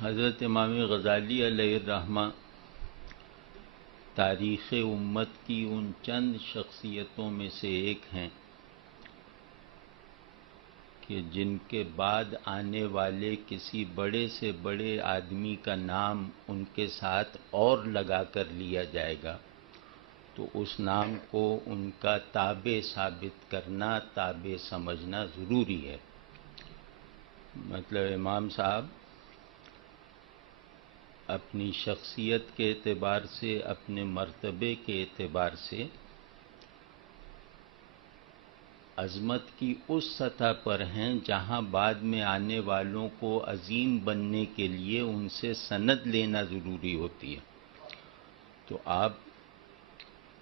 حضرت امام غزالی علیہ الرحمہ تاریخ امت کی ان چند شخصیتوں میں سے ایک ہیں کہ جن کے بعد آنے والے کسی بڑے سے بڑے آدمی کا نام ان کے ساتھ اور لگا کر لیا جائے گا تو اس نام کو ان کا تابع ثابت کرنا، تابع سمجھنا ضروری ہے۔ مطلب امام صاحب اپنی شخصیت کے اعتبار سے، اپنے مرتبے کے اعتبار سے عظمت کی اس سطح پر ہیں جہاں بعد میں آنے والوں کو عظیم بننے کے لیے ان سے سند لینا ضروری ہوتی ہے۔ تو آپ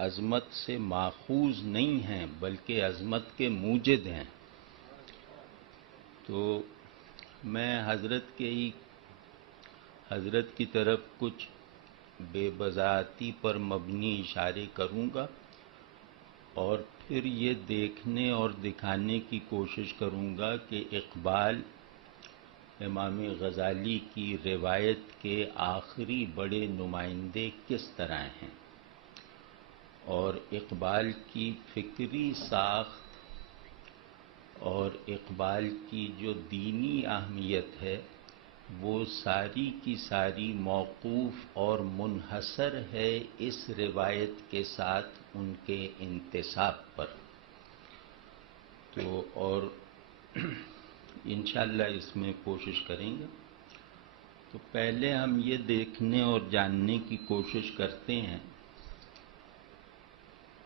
عظمت سے ماخوذ نہیں ہیں بلکہ عظمت کے موجد ہیں۔ تو میں حضرت کی طرف کچھ بے بضاعتی پر مبنی اشارے کروں گا اور پھر یہ دیکھنے اور دکھانے کی کوشش کروں گا کہ اقبال امام غزالی کی روایت کے آخری بڑے نمائندے کس طرح ہیں، اور اقبال کی فکری ساخت اور اقبال کی جو دینی اہمیت ہے وہ ساری کی ساری موقوف اور منحصر ہے اس روایت کے ساتھ ان کے انتساب پر۔ تو اور انشاءاللہ اس میں کوشش کریں گے۔ تو پہلے ہم یہ دیکھنے اور جاننے کی کوشش کرتے ہیں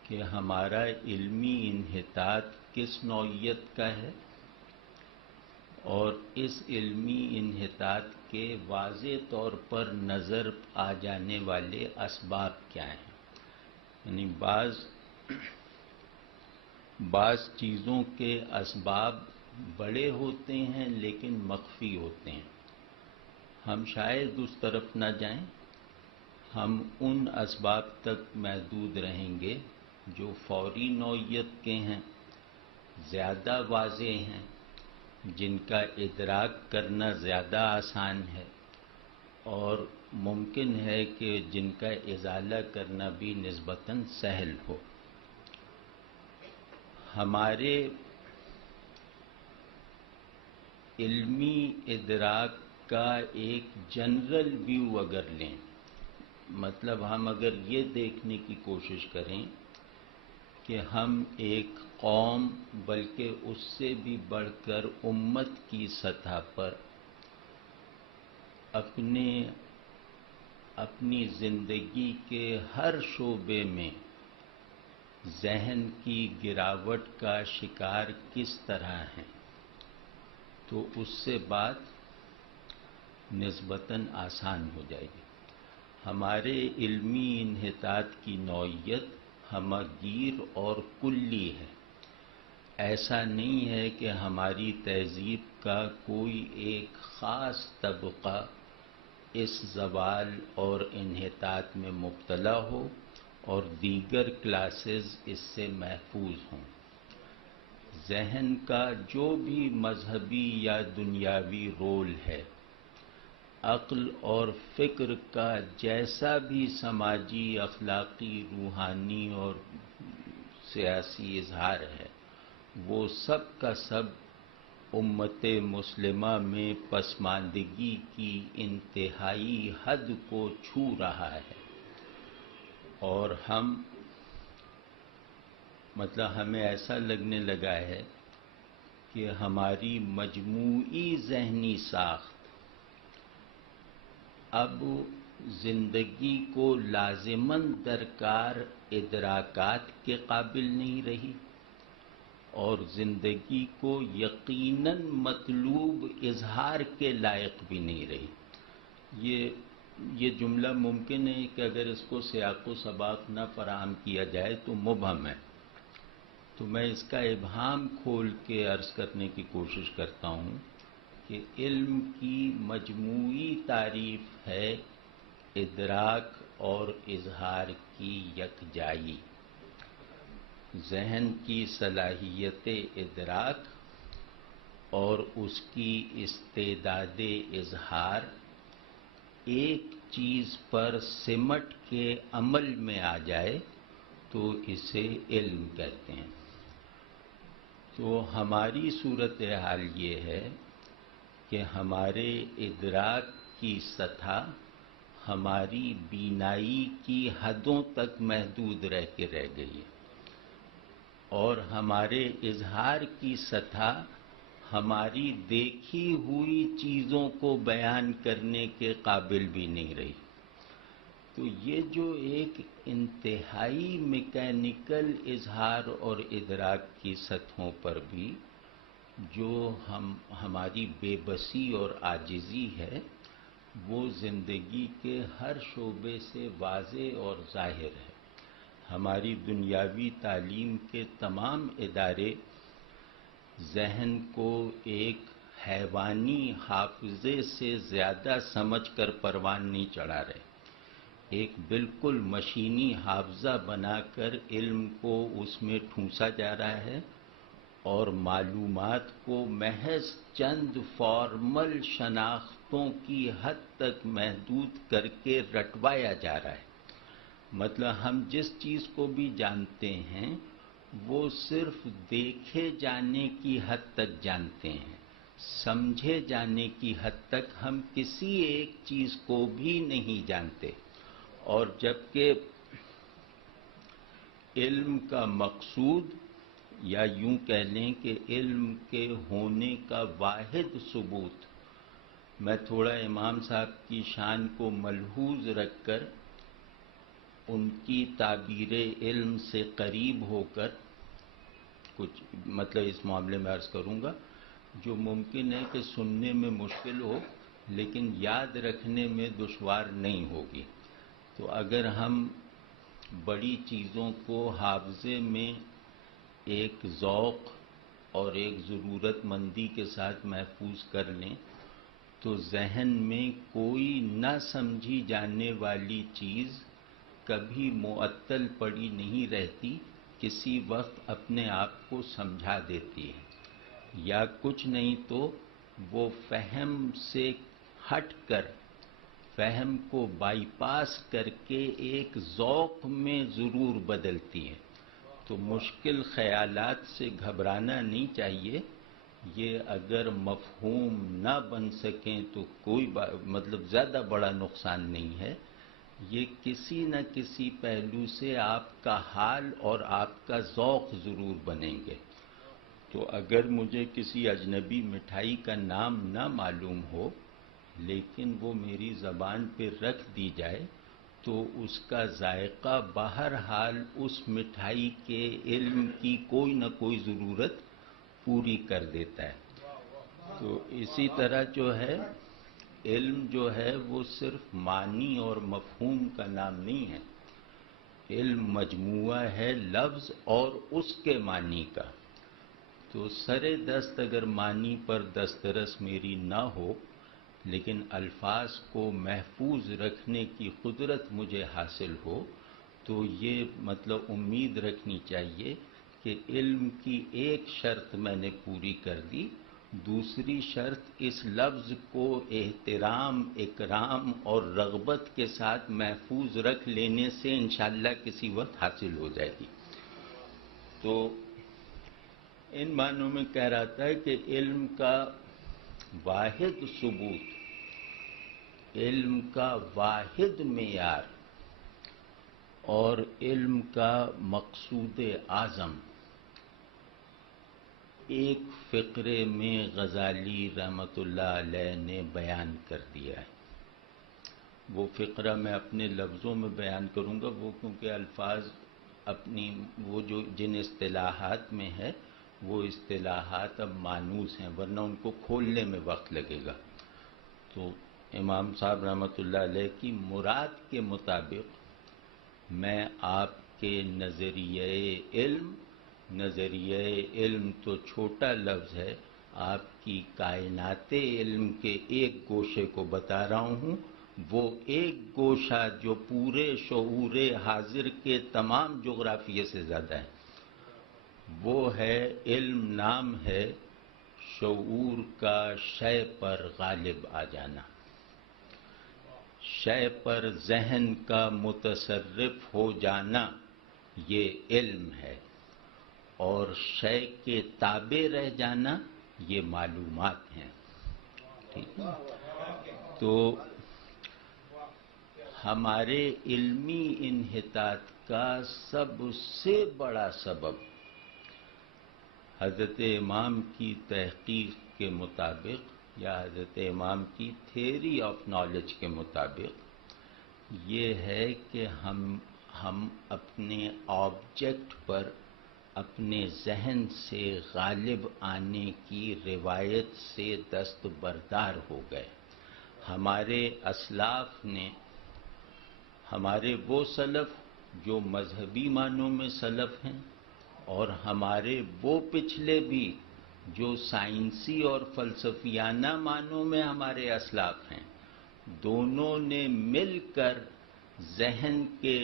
کہ ہمارا علمی انحطاط کس نوعیت کا ہے اور اس علمی انحطاط کے واضح طور پر نظر آ جانے والے اسباب کیا ہیں۔ یعنی بعض چیزوں کے اسباب بڑے ہوتے ہیں لیکن مخفی ہوتے ہیں۔ ہم شاید اس طرف نہ جائیں، ہم ان اسباب تک محدود رہیں گے جو فوری نوعیت کے ہیں، زیادہ واضح ہیں، جن کا ادراک کرنا زیادہ آسان ہے اور ممکن ہے کہ جن کا ازالہ کرنا بھی نسبتاً سہل ہو۔ ہمارے علمی ادراک کا ایک جنرل ویو اگر لیں، مطلب ہم اگر یہ دیکھنے کی کوشش کریں کہ ہم ایک قوم بلکہ اس سے بھی بڑھ کر امت کی سطح پر اپنی زندگی کے ہر شعبے میں ذہن کی گراوٹ کا شکار کس طرح ہیں، تو اس سے بات نسبتاً آسان ہو جائے گی۔ ہمارے علمی انحطاط کی نوعیت ہمہ گیر اور کلی ہے۔ ایسا نہیں ہے کہ ہماری تہذیب کا کوئی ایک خاص طبقہ اس زوال اور انحطاط میں مبتلا ہو اور دیگر کلاسز اس سے محفوظ ہوں۔ ذہن کا جو بھی مذہبی یا دنیاوی رول ہے، عقل اور فکر کا جیسا بھی سماجی، اخلاقی، روحانی اور سیاسی اظہار ہے، وہ سب کا سب امت مسلمہ میں پسماندگی کی انتہائی حد کو چھو رہا ہے، اور ہمیں ایسا لگنے لگا ہے کہ ہماری مجموعی ذہنی ساخت اب زندگی کو لازماً درکار ادراکات کے قابل نہیں رہی اور زندگی کو یقیناً مطلوب اظہار کے لائق بھی نہیں رہی۔ یہ جملہ ممکن ہے کہ اگر اس کو سیاق و سباق نہ فراہم کیا جائے تو مبہم ہے، تو میں اس کا ابہام کھول کے عرض کرنے کی کوشش کرتا ہوں کہ علم کی مجموعی تعریف ہے ادراک اور اظہار کی یکجائی۔ ذہن کی صلاحیت ادراک اور اس کی استعداد اظہار ایک چیز پر سمٹ کے عمل میں آ جائے تو اسے علم کہتے ہیں۔ تو ہماری صورتحال یہ ہے کہ ہمارے ادراک کی سطح ہماری بینائی کی حدوں تک محدود رہ کے رہ گئی ہے، اور ہمارے اظہار کی سطح ہماری دیکھی ہوئی چیزوں کو بیان کرنے کے قابل بھی نہیں رہی۔ تو یہ جو ایک انتہائی میکینیکل اظہار اور ادراک کی سطحوں پر بھی جو ہماری بے بسی اور عاجزی ہے، وہ زندگی کے ہر شعبے سے واضح اور ظاہر ہے۔ ہماری دنیاوی تعلیم کے تمام ادارے ذہن کو ایک حیوانی حافظے سے زیادہ سمجھ کر پروان نہیں چڑھا رہے، ایک بالکل مشینی حافظہ بنا کر علم کو اس میں ٹھونسا جا رہا ہے اور معلومات کو محض چند فارمل شناختوں کی حد تک محدود کر کے رٹوایا جا رہا ہے۔ مطلب ہم جس چیز کو بھی جانتے ہیں وہ صرف دیکھے جانے کی حد تک جانتے ہیں، سمجھے جانے کی حد تک ہم کسی ایک چیز کو بھی نہیں جانتے، اور جبکہ علم کا مقصود، یا یوں کہہ لیں کہ علم کے ہونے کا واحد ثبوت، میں تھوڑا امام صاحب کی شان کو ملحوظ رکھ کر ان کی تعبیر علم سے قریب ہو کر کچھ مطلب اس معاملے میں عرض کروں گا جو ممکن ہے کہ سننے میں مشکل ہو لیکن یاد رکھنے میں دشوار نہیں ہوگی۔ تو اگر ہم بڑی چیزوں کو حافظے میں ایک ذوق اور ایک ضرورت مندی کے ساتھ محفوظ کر لیں تو ذہن میں کوئی نہ سمجھی جانے والی چیز کبھی معطل پڑی نہیں رہتی، کسی وقت اپنے آپ کو سمجھا دیتی ہے، یا کچھ نہیں تو وہ فہم سے ہٹ کر، فہم کو بائی پاس کر کے ایک ذوق میں ضرور بدلتی ہے۔ تو مشکل خیالات سے گھبرانا نہیں چاہیے، یہ اگر مفہوم نہ بن سکیں تو کوئی مطلب زیادہ بڑا نقصان نہیں ہے، یہ کسی نہ کسی پہلو سے آپ کا حال اور آپ کا ذوق ضرور بنیں گے۔ تو اگر مجھے کسی اجنبی مٹھائی کا نام نہ معلوم ہو لیکن وہ میری زبان پہ رکھ دی جائے تو اس کا ذائقہ بہرحال اس مٹھائی کے علم کی کوئی نہ کوئی ضرورت پوری کر دیتا ہے۔ تو اسی طرح جو ہے علم جو ہے وہ صرف معنی اور مفہوم کا نام نہیں ہے، علم مجموعہ ہے لفظ اور اس کے معنی کا۔ تو سر دست اگر معنی پر دسترس میری نہ ہو لیکن الفاظ کو محفوظ رکھنے کی قدرت مجھے حاصل ہو تو یہ مطلب امید رکھنی چاہیے کہ علم کی ایک شرط میں نے پوری کر دی، دوسری شرط اس لفظ کو احترام، اکرام اور رغبت کے ساتھ محفوظ رکھ لینے سے انشاءاللہ کسی وقت حاصل ہو جائے گی۔ تو ان معنوں میں کہہ رہا تھا کہ علم کا واحد ثبوت، علم کا واحد معیار اور علم کا مقصود اعظم ایک فقرے میں غزالی رحمۃ اللہ علیہ نے بیان کر دیا ہے۔ وہ فقرہ میں اپنے لفظوں میں بیان کروں گا، وہ کیونکہ الفاظ اپنی وہ جو جن اصطلاحات میں ہے وہ اصطلاحات اب مانوس ہیں، ورنہ ان کو کھولنے میں وقت لگے گا۔ تو امام صاحب رحمۃ اللہ علیہ کی مراد کے مطابق میں آپ کے نظریہ علم تو چھوٹا لفظ ہے، آپ کی کائنات علم کے ایک گوشے کو بتا رہا ہوں، وہ ایک گوشہ جو پورے شعور حاضر کے تمام جغرافیے سے زیادہ ہے، وہ ہے علم نام ہے شعور کا شے پر غالب آ جانا۔ شے پر ذہن کا متصرف ہو جانا یہ علم ہے، اور شے کے تابع رہ جانا یہ معلومات ہیں۔ ٹھیک ہے؟ تو ہمارے علمی انحطاط کا سب سے بڑا سبب حضرت امام کی تحقیق کے مطابق یا حضرت امام کی تھیوری آف نالج کے مطابق یہ ہے کہ ہم اپنے آبجیکٹ پر اپنے ذہن سے غالب آنے کی روایت سے دستبردار ہو گئے۔ ہمارے اسلاف نے، ہمارے وہ سلف جو مذہبی معنوں میں سلف ہیں، اور ہمارے وہ پچھلے بھی جو سائنسی اور فلسفیانہ معنوں میں ہمارے اسلاف ہیں، دونوں نے مل کر ذہن کے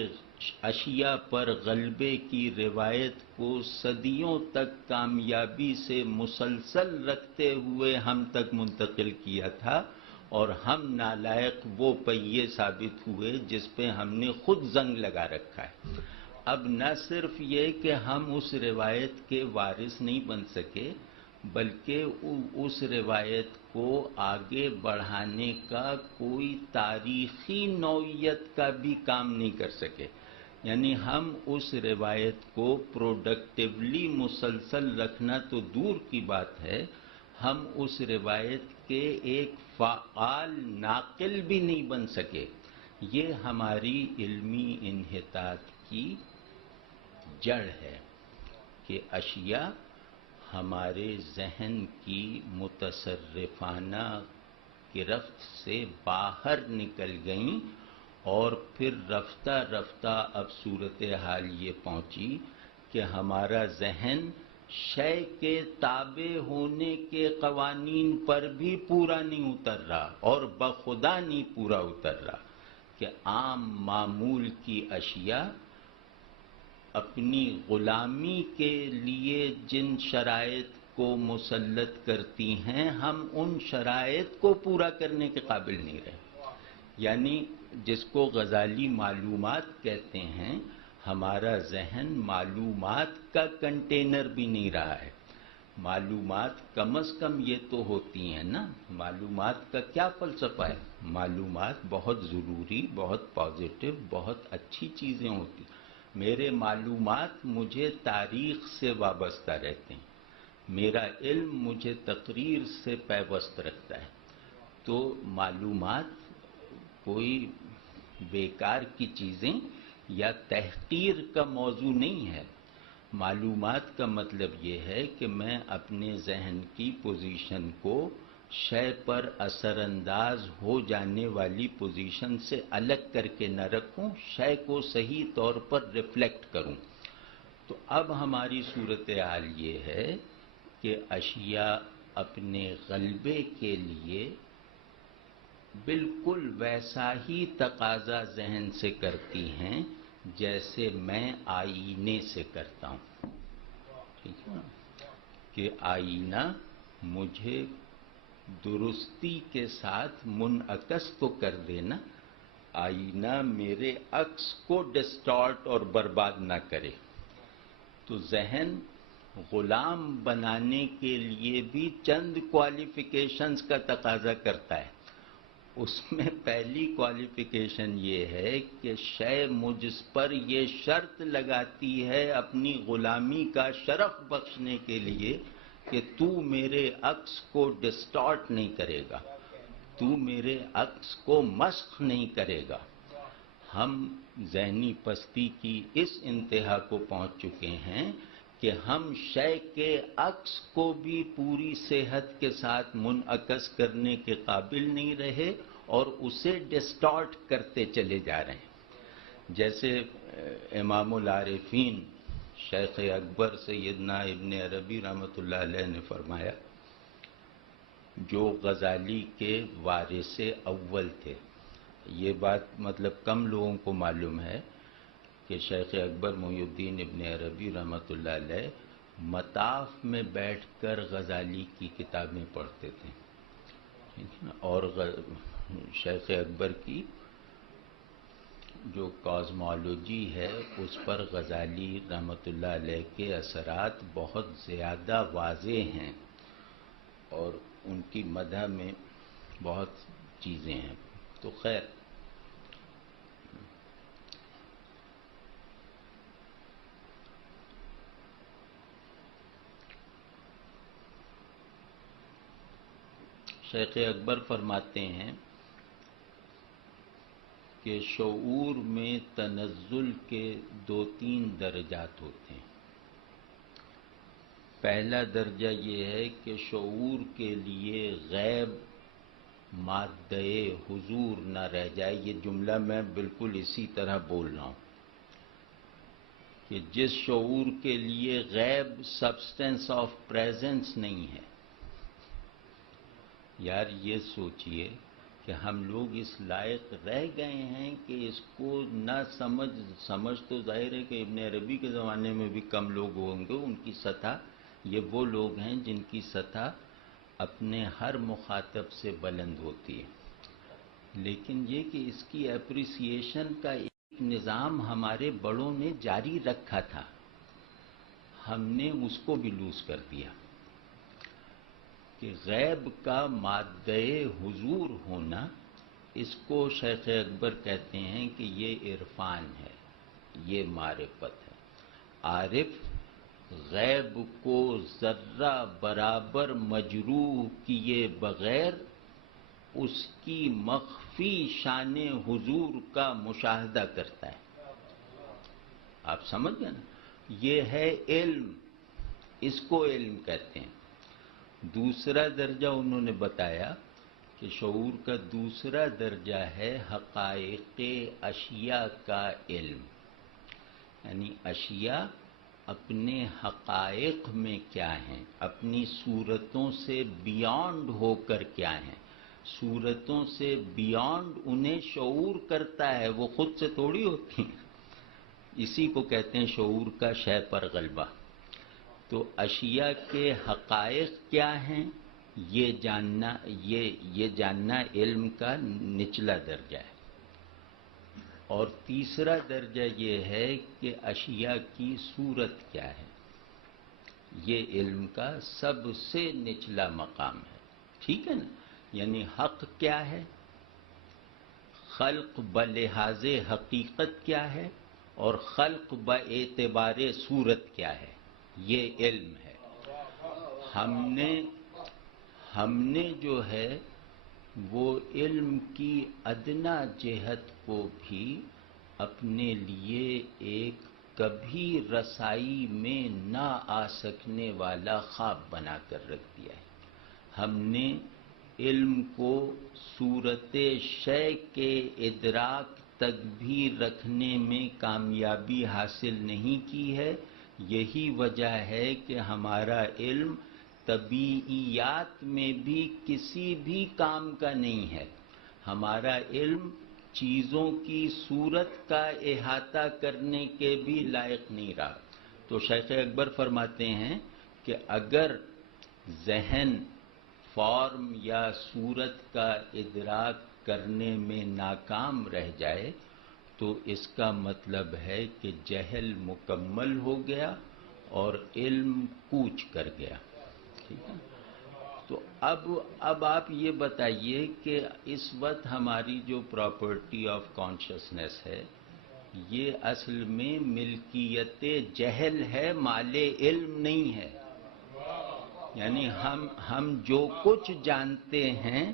اشیاء پر غلبے کی روایت کو صدیوں تک کامیابی سے مسلسل رکھتے ہوئے ہم تک منتقل کیا تھا، اور ہم نالائق وہ پہیے ثابت ہوئے جس پہ ہم نے خود زنگ لگا رکھا ہے۔ اب نہ صرف یہ کہ ہم اس روایت کے وارث نہیں بن سکے، بلکہ اس روایت کو آگے بڑھانے کا کوئی تاریخی نوعیت کا بھی کام نہیں کر سکے۔ یعنی ہم اس روایت کو پروڈکٹیولی مسلسل رکھنا تو دور کی بات ہے، ہم اس روایت کے ایک فعال ناقل بھی نہیں بن سکے۔ یہ ہماری علمی انحطاط کی جڑ ہے کہ اشیاء ہمارے ذہن کی متصرفانہ گرفت سے باہر نکل گئیں، اور پھر رفتہ رفتہ اب صورتحال یہ پہنچی کہ ہمارا ذہن شے کے تابع ہونے کے قوانین پر بھی پورا نہیں اتر رہا، اور بخدا نہیں پورا اتر رہا، کہ عام معمول کی اشیاء اپنی غلامی کے لیے جن شرائط کو مسلط کرتی ہیں، ہم ان شرائط کو پورا کرنے کے قابل نہیں رہے۔ یعنی جس کو غزالی معلومات کہتے ہیں، ہمارا ذہن معلومات کا کنٹینر بھی نہیں رہا ہے۔ معلومات کم از کم یہ تو ہوتی ہیں نا، معلومات کا کیا فلسفہ ہے؟ معلومات بہت ضروری، بہت پازیٹو، بہت اچھی چیزیں ہوتی ہیں۔ میرے معلومات مجھے تاریخ سے وابستہ رہتے ہیں، میرا علم مجھے تقریر سے پیوست رکھتا ہے۔ تو معلومات کوئی بیکار کی چیزیں یا تحقیر کا موضوع نہیں ہے۔ معلومات کا مطلب یہ ہے کہ میں اپنے ذہن کی پوزیشن کو شے پر اثر انداز ہو جانے والی پوزیشن سے الگ کر کے نہ رکھوں، شے کو صحیح طور پر ریفلیکٹ کروں۔ تو اب ہماری صورتحال یہ ہے کہ اشیاء اپنے غلبے کے لیے بالکل ویسا ہی تقاضا ذہن سے کرتی ہیں جیسے میں آئینے سے کرتا ہوں۔ ٹھیک ہے نا؟ کہ آئینہ مجھے درستی کے ساتھ منعکس تو کر دینا، آئینہ میرے عکس کو ڈسٹارٹ اور برباد نہ کرے۔ تو ذہن غلام بنانے کے لیے بھی چند کوالیفیکیشنز کا تقاضا کرتا ہے۔ اس میں پہلی کوالیفیکیشن یہ ہے کہ شے مجھ پر یہ شرط لگاتی ہے اپنی غلامی کا شرف بخشنے کے لیے کہ تو میرے عکس کو ڈسٹارٹ نہیں کرے گا، تو میرے عکس کو مسخ نہیں کرے گا۔ ہم ذہنی پستی کی اس انتہا کو پہنچ چکے ہیں کہ ہم شے کے عکس کو بھی پوری صحت کے ساتھ منعکس کرنے کے قابل نہیں رہے، اور اسے ڈسٹارٹ کرتے چلے جا رہے ہیں۔ جیسے امام العارفین شیخ اکبر سیدنا ابن عربی رحمۃ اللہ علیہ نے فرمایا، جو غزالی کے وارث اول تھے، یہ بات مطلب کم لوگوں کو معلوم ہے کہ شیخ اکبر محی الدین ابن عربی رحمۃ اللہ علیہ مطاف میں بیٹھ کر غزالی کی کتابیں پڑھتے تھے، اور شیخ اکبر کی جو کازمالوجی ہے اس پر غزالی رحمۃ اللہ علیہ کے اثرات بہت زیادہ واضح ہیں اور ان کی مدح میں بہت چیزیں ہیں. تو خیر شیخ اکبر فرماتے ہیں کہ شعور میں تنزل کے 2-3 درجات ہوتے ہیں. پہلا درجہ یہ ہے کہ شعور کے لیے غیب مادہ حضور نہ رہ جائے. یہ جملہ میں بالکل اسی طرح بول رہا ہوں کہ جس شعور کے لیے غیب سبسٹنس آف پریزنس نہیں ہے. یار یہ سوچئے کہ ہم لوگ اس لائق رہ گئے ہیں کہ اس کو نہ سمجھ تو ظاہر ہے کہ ابن عربی کے زمانے میں بھی کم لوگ ہوں گے. ان کی سطح یہ وہ لوگ ہیں جن کی سطح اپنے ہر مخاطب سے بلند ہوتی ہے. لیکن یہ کہ اس کی اپریسیشن کا ایک نظام ہمارے بڑوں نے جاری رکھا تھا، ہم نے اس کو بھی لوز کر دیا کہ غیب کا مادہ حضور ہونا، اس کو شیخ اکبر کہتے ہیں کہ یہ عرفان ہے، یہ معرفت ہے. عارف غیب کو ذرہ برابر مجروح کیے بغیر اس کی مخفی شان حضور کا مشاہدہ کرتا ہے. آپ سمجھ گئے نا؟ یہ ہے علم، اس کو علم کہتے ہیں. دوسرا درجہ انہوں نے بتایا کہ شعور کا دوسرا درجہ ہے حقائق اشیاء کا علم. یعنی اشیاء اپنے حقائق میں کیا ہیں، اپنی صورتوں سے بیانڈ ہو کر کیا ہیں. صورتوں سے بیانڈ انہیں شعور کرتا ہے، وہ خود سے تھوڑی ہوتی ہیں. اسی کو کہتے ہیں شعور کا شے پر غلبہ. تو اشیاء کے حقائق کیا ہیں یہ جاننا علم کا نچلا درجہ ہے. اور تیسرا درجہ یہ ہے کہ اشیاء کی صورت کیا ہے، یہ علم کا سب سے نچلا مقام ہے. ٹھیک ہے نا؟ یعنی حق کیا ہے، خلق بلحاظ حقیقت کیا ہے، اور خلق باعتبار صورت کیا ہے، یہ علم ہے. ہم نے جو ہے وہ علم کی ادنا جہت کو بھی اپنے لیے ایک کبھی رسائی میں نہ آ سکنے والا خواب بنا کر رکھ دیا ہے. ہم نے علم کو صورت شے کے ادراک تک بھی رکھنے میں کامیابی حاصل نہیں کی ہے. یہی وجہ ہے کہ ہمارا علم طبیعیات میں بھی کسی بھی کام کا نہیں ہے. ہمارا علم چیزوں کی صورت کا احاطہ کرنے کے بھی لائق نہیں رہا. تو شیخ اکبر فرماتے ہیں کہ اگر ذہن فارم یا صورت کا ادراک کرنے میں ناکام رہ جائے تو اس کا مطلب ہے کہ جہل مکمل ہو گیا اور علم کوچ کر گیا. ٹھیک ہے؟ تو اب آپ یہ بتائیے کہ اس وقت ہماری جو پراپرٹی آف کانشسنس ہے یہ اصل میں ملکیت جہل ہے، مال علم نہیں ہے. یعنی ہم جو کچھ جانتے ہیں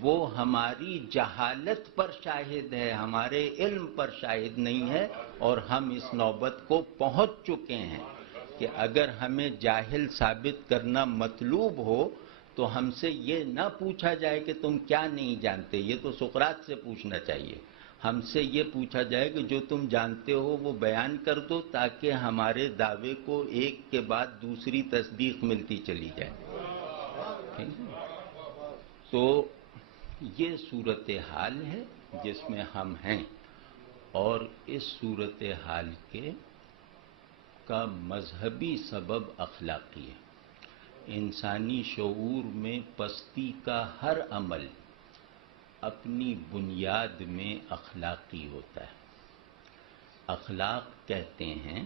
وہ ہماری جہالت پر شاہد ہے، ہمارے علم پر شاہد نہیں ہے. اور ہم اس نوبت کو پہنچ چکے ہیں کہ اگر ہمیں جاہل ثابت کرنا مطلوب ہو تو ہم سے یہ نہ پوچھا جائے کہ تم کیا نہیں جانتے، یہ تو سقراط سے پوچھنا چاہیے. ہم سے یہ پوچھا جائے کہ جو تم جانتے ہو وہ بیان کر دو تاکہ ہمارے دعوے کو ایک کے بعد دوسری تصدیق ملتی چلی جائے. تو یہ صورتحال ہے جس میں ہم ہیں، اور اس صورتحال کا مذہبی سبب اخلاقی ہے. انسانی شعور میں پستی کا ہر عمل اپنی بنیاد میں اخلاقی ہوتا ہے. اخلاق کہتے ہیں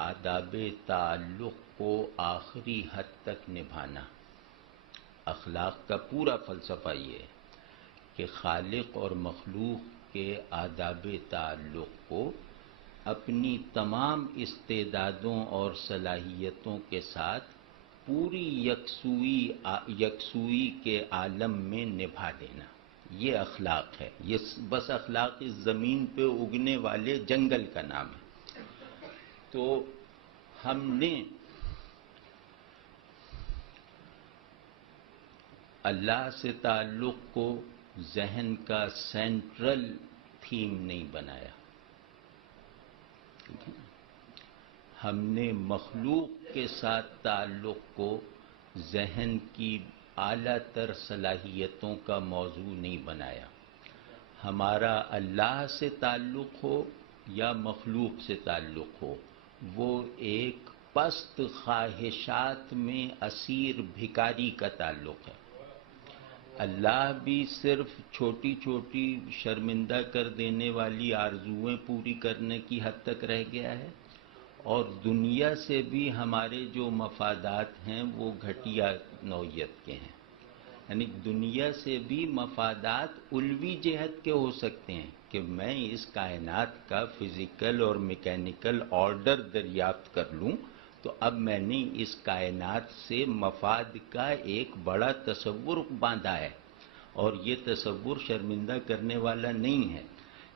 آداب تعلق کو آخری حد تک نبھانا۔ اخلاق کا پورا فلسفہ یہ ہے کہ خالق اور مخلوق کے آداب تعلق کو اپنی تمام استعدادوں اور صلاحیتوں کے ساتھ پوری یکسوئی کے عالم میں نبھا دینا، یہ اخلاق ہے۔ یہ بس اخلاق اس زمین پہ اگنے والے جنگل کا نام ہے۔ تو ہم نے اللہ سے تعلق کو ذہن کا سینٹرل تھیم نہیں بنایا، ہم نے مخلوق کے ساتھ تعلق کو ذہن کی اعلیٰ تر صلاحیتوں کا موضوع نہیں بنایا۔ ہمارا اللہ سے تعلق ہو یا مخلوق سے تعلق ہو، وہ ایک پست خواہشات میں اسیر بھکاری کا تعلق ہے۔ اللہ بھی صرف چھوٹی چھوٹی شرمندہ کر دینے والی آرزوئیں پوری کرنے کی حد تک رہ گیا ہے، اور دنیا سے بھی ہمارے جو مفادات ہیں وہ گھٹیا نوعیت کے ہیں۔ یعنی دنیا سے بھی مفادات علوی جہت کے ہو سکتے ہیں کہ میں اس کائنات کا فزیکل اور میکینیکل آرڈر دریافت کر لوں تو اب میں نے اس کائنات سے مفاد کا ایک بڑا تصور باندھا ہے، اور یہ تصور شرمندہ کرنے والا نہیں ہے۔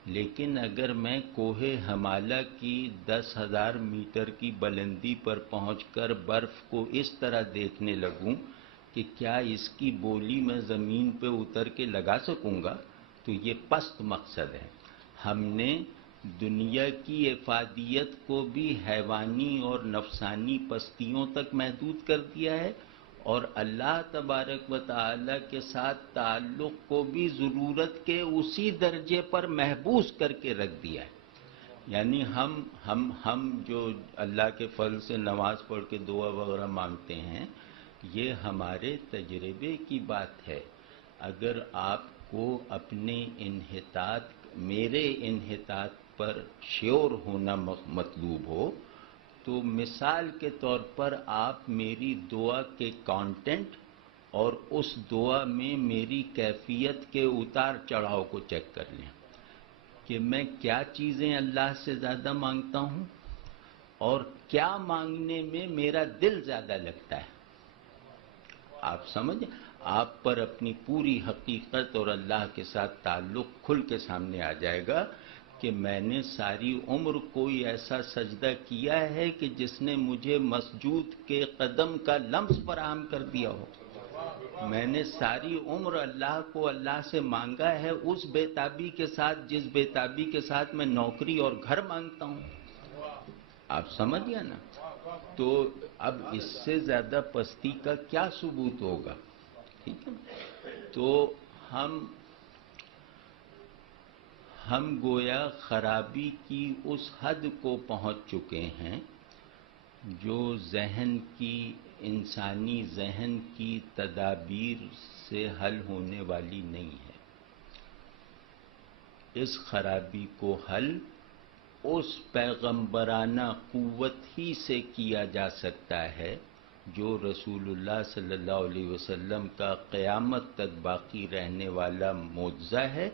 لیکن اگر میں کوہ ہمالیہ کی 10,000 میٹر کی بلندی پر پہنچ کر برف کو اس طرح دیکھنے لگوں کہ کیا اس کی بولی میں زمین پہ اتر کے لگا سکوں گا، تو یہ پست مقصد ہے۔ ہم نے دنیا کی افادیت کو بھی حیوانی اور نفسانی پستیوں تک محدود کر دیا ہے، اور اللہ تبارک و تعالی کے ساتھ تعلق کو بھی ضرورت کے اسی درجے پر محبوس کر کے رکھ دیا ہے۔ یعنی ہم جو اللہ کے فضل سے نماز پڑھ کے دعا وغیرہ مانگتے ہیں، یہ ہمارے تجربے کی بات ہے۔ اگر آپ کو اپنے انحطاط، میرے انحطاط پر شیور ہونا مطلوب ہو، تو مثال کے طور پر آپ میری دعا کے کانٹینٹ اور اس دعا میں میری کیفیت کے اتار چڑھاؤ کو چیک کر لیں کہ میں کیا چیزیں اللہ سے زیادہ مانگتا ہوں اور کیا مانگنے میں میرا دل زیادہ لگتا ہے۔ آپ سمجھیں، آپ پر اپنی پوری حقیقت اور اللہ کے ساتھ تعلق کھل کے سامنے آ جائے گا کہ میں نے ساری عمر کوئی ایسا سجدہ کیا ہے کہ جس نے مجھے مسجود کے قدم کا لمس فراہم کر دیا ہو۔ میں نے ساری عمر اللہ کو اللہ سے مانگا ہے اس بے تابی کے ساتھ جس بے تابی کے ساتھ میں نوکری اور گھر مانگتا ہوں۔ آپ سمجھ گیا نا؟ تو اب اس سے زیادہ پستی کا کیا ثبوت ہوگا؟ ٹھیک ہے، تو ہم گویا خرابی کی اس حد کو پہنچ چکے ہیں جو ذہن کی، انسانی ذہن کی تدابیر سے حل ہونے والی نہیں ہے۔ اس خرابی کو حل اس پیغمبرانہ قوت ہی سے کیا جا سکتا ہے جو رسول اللہ صلی اللہ علیہ وسلم کا قیامت تک باقی رہنے والا معجزہ ہے،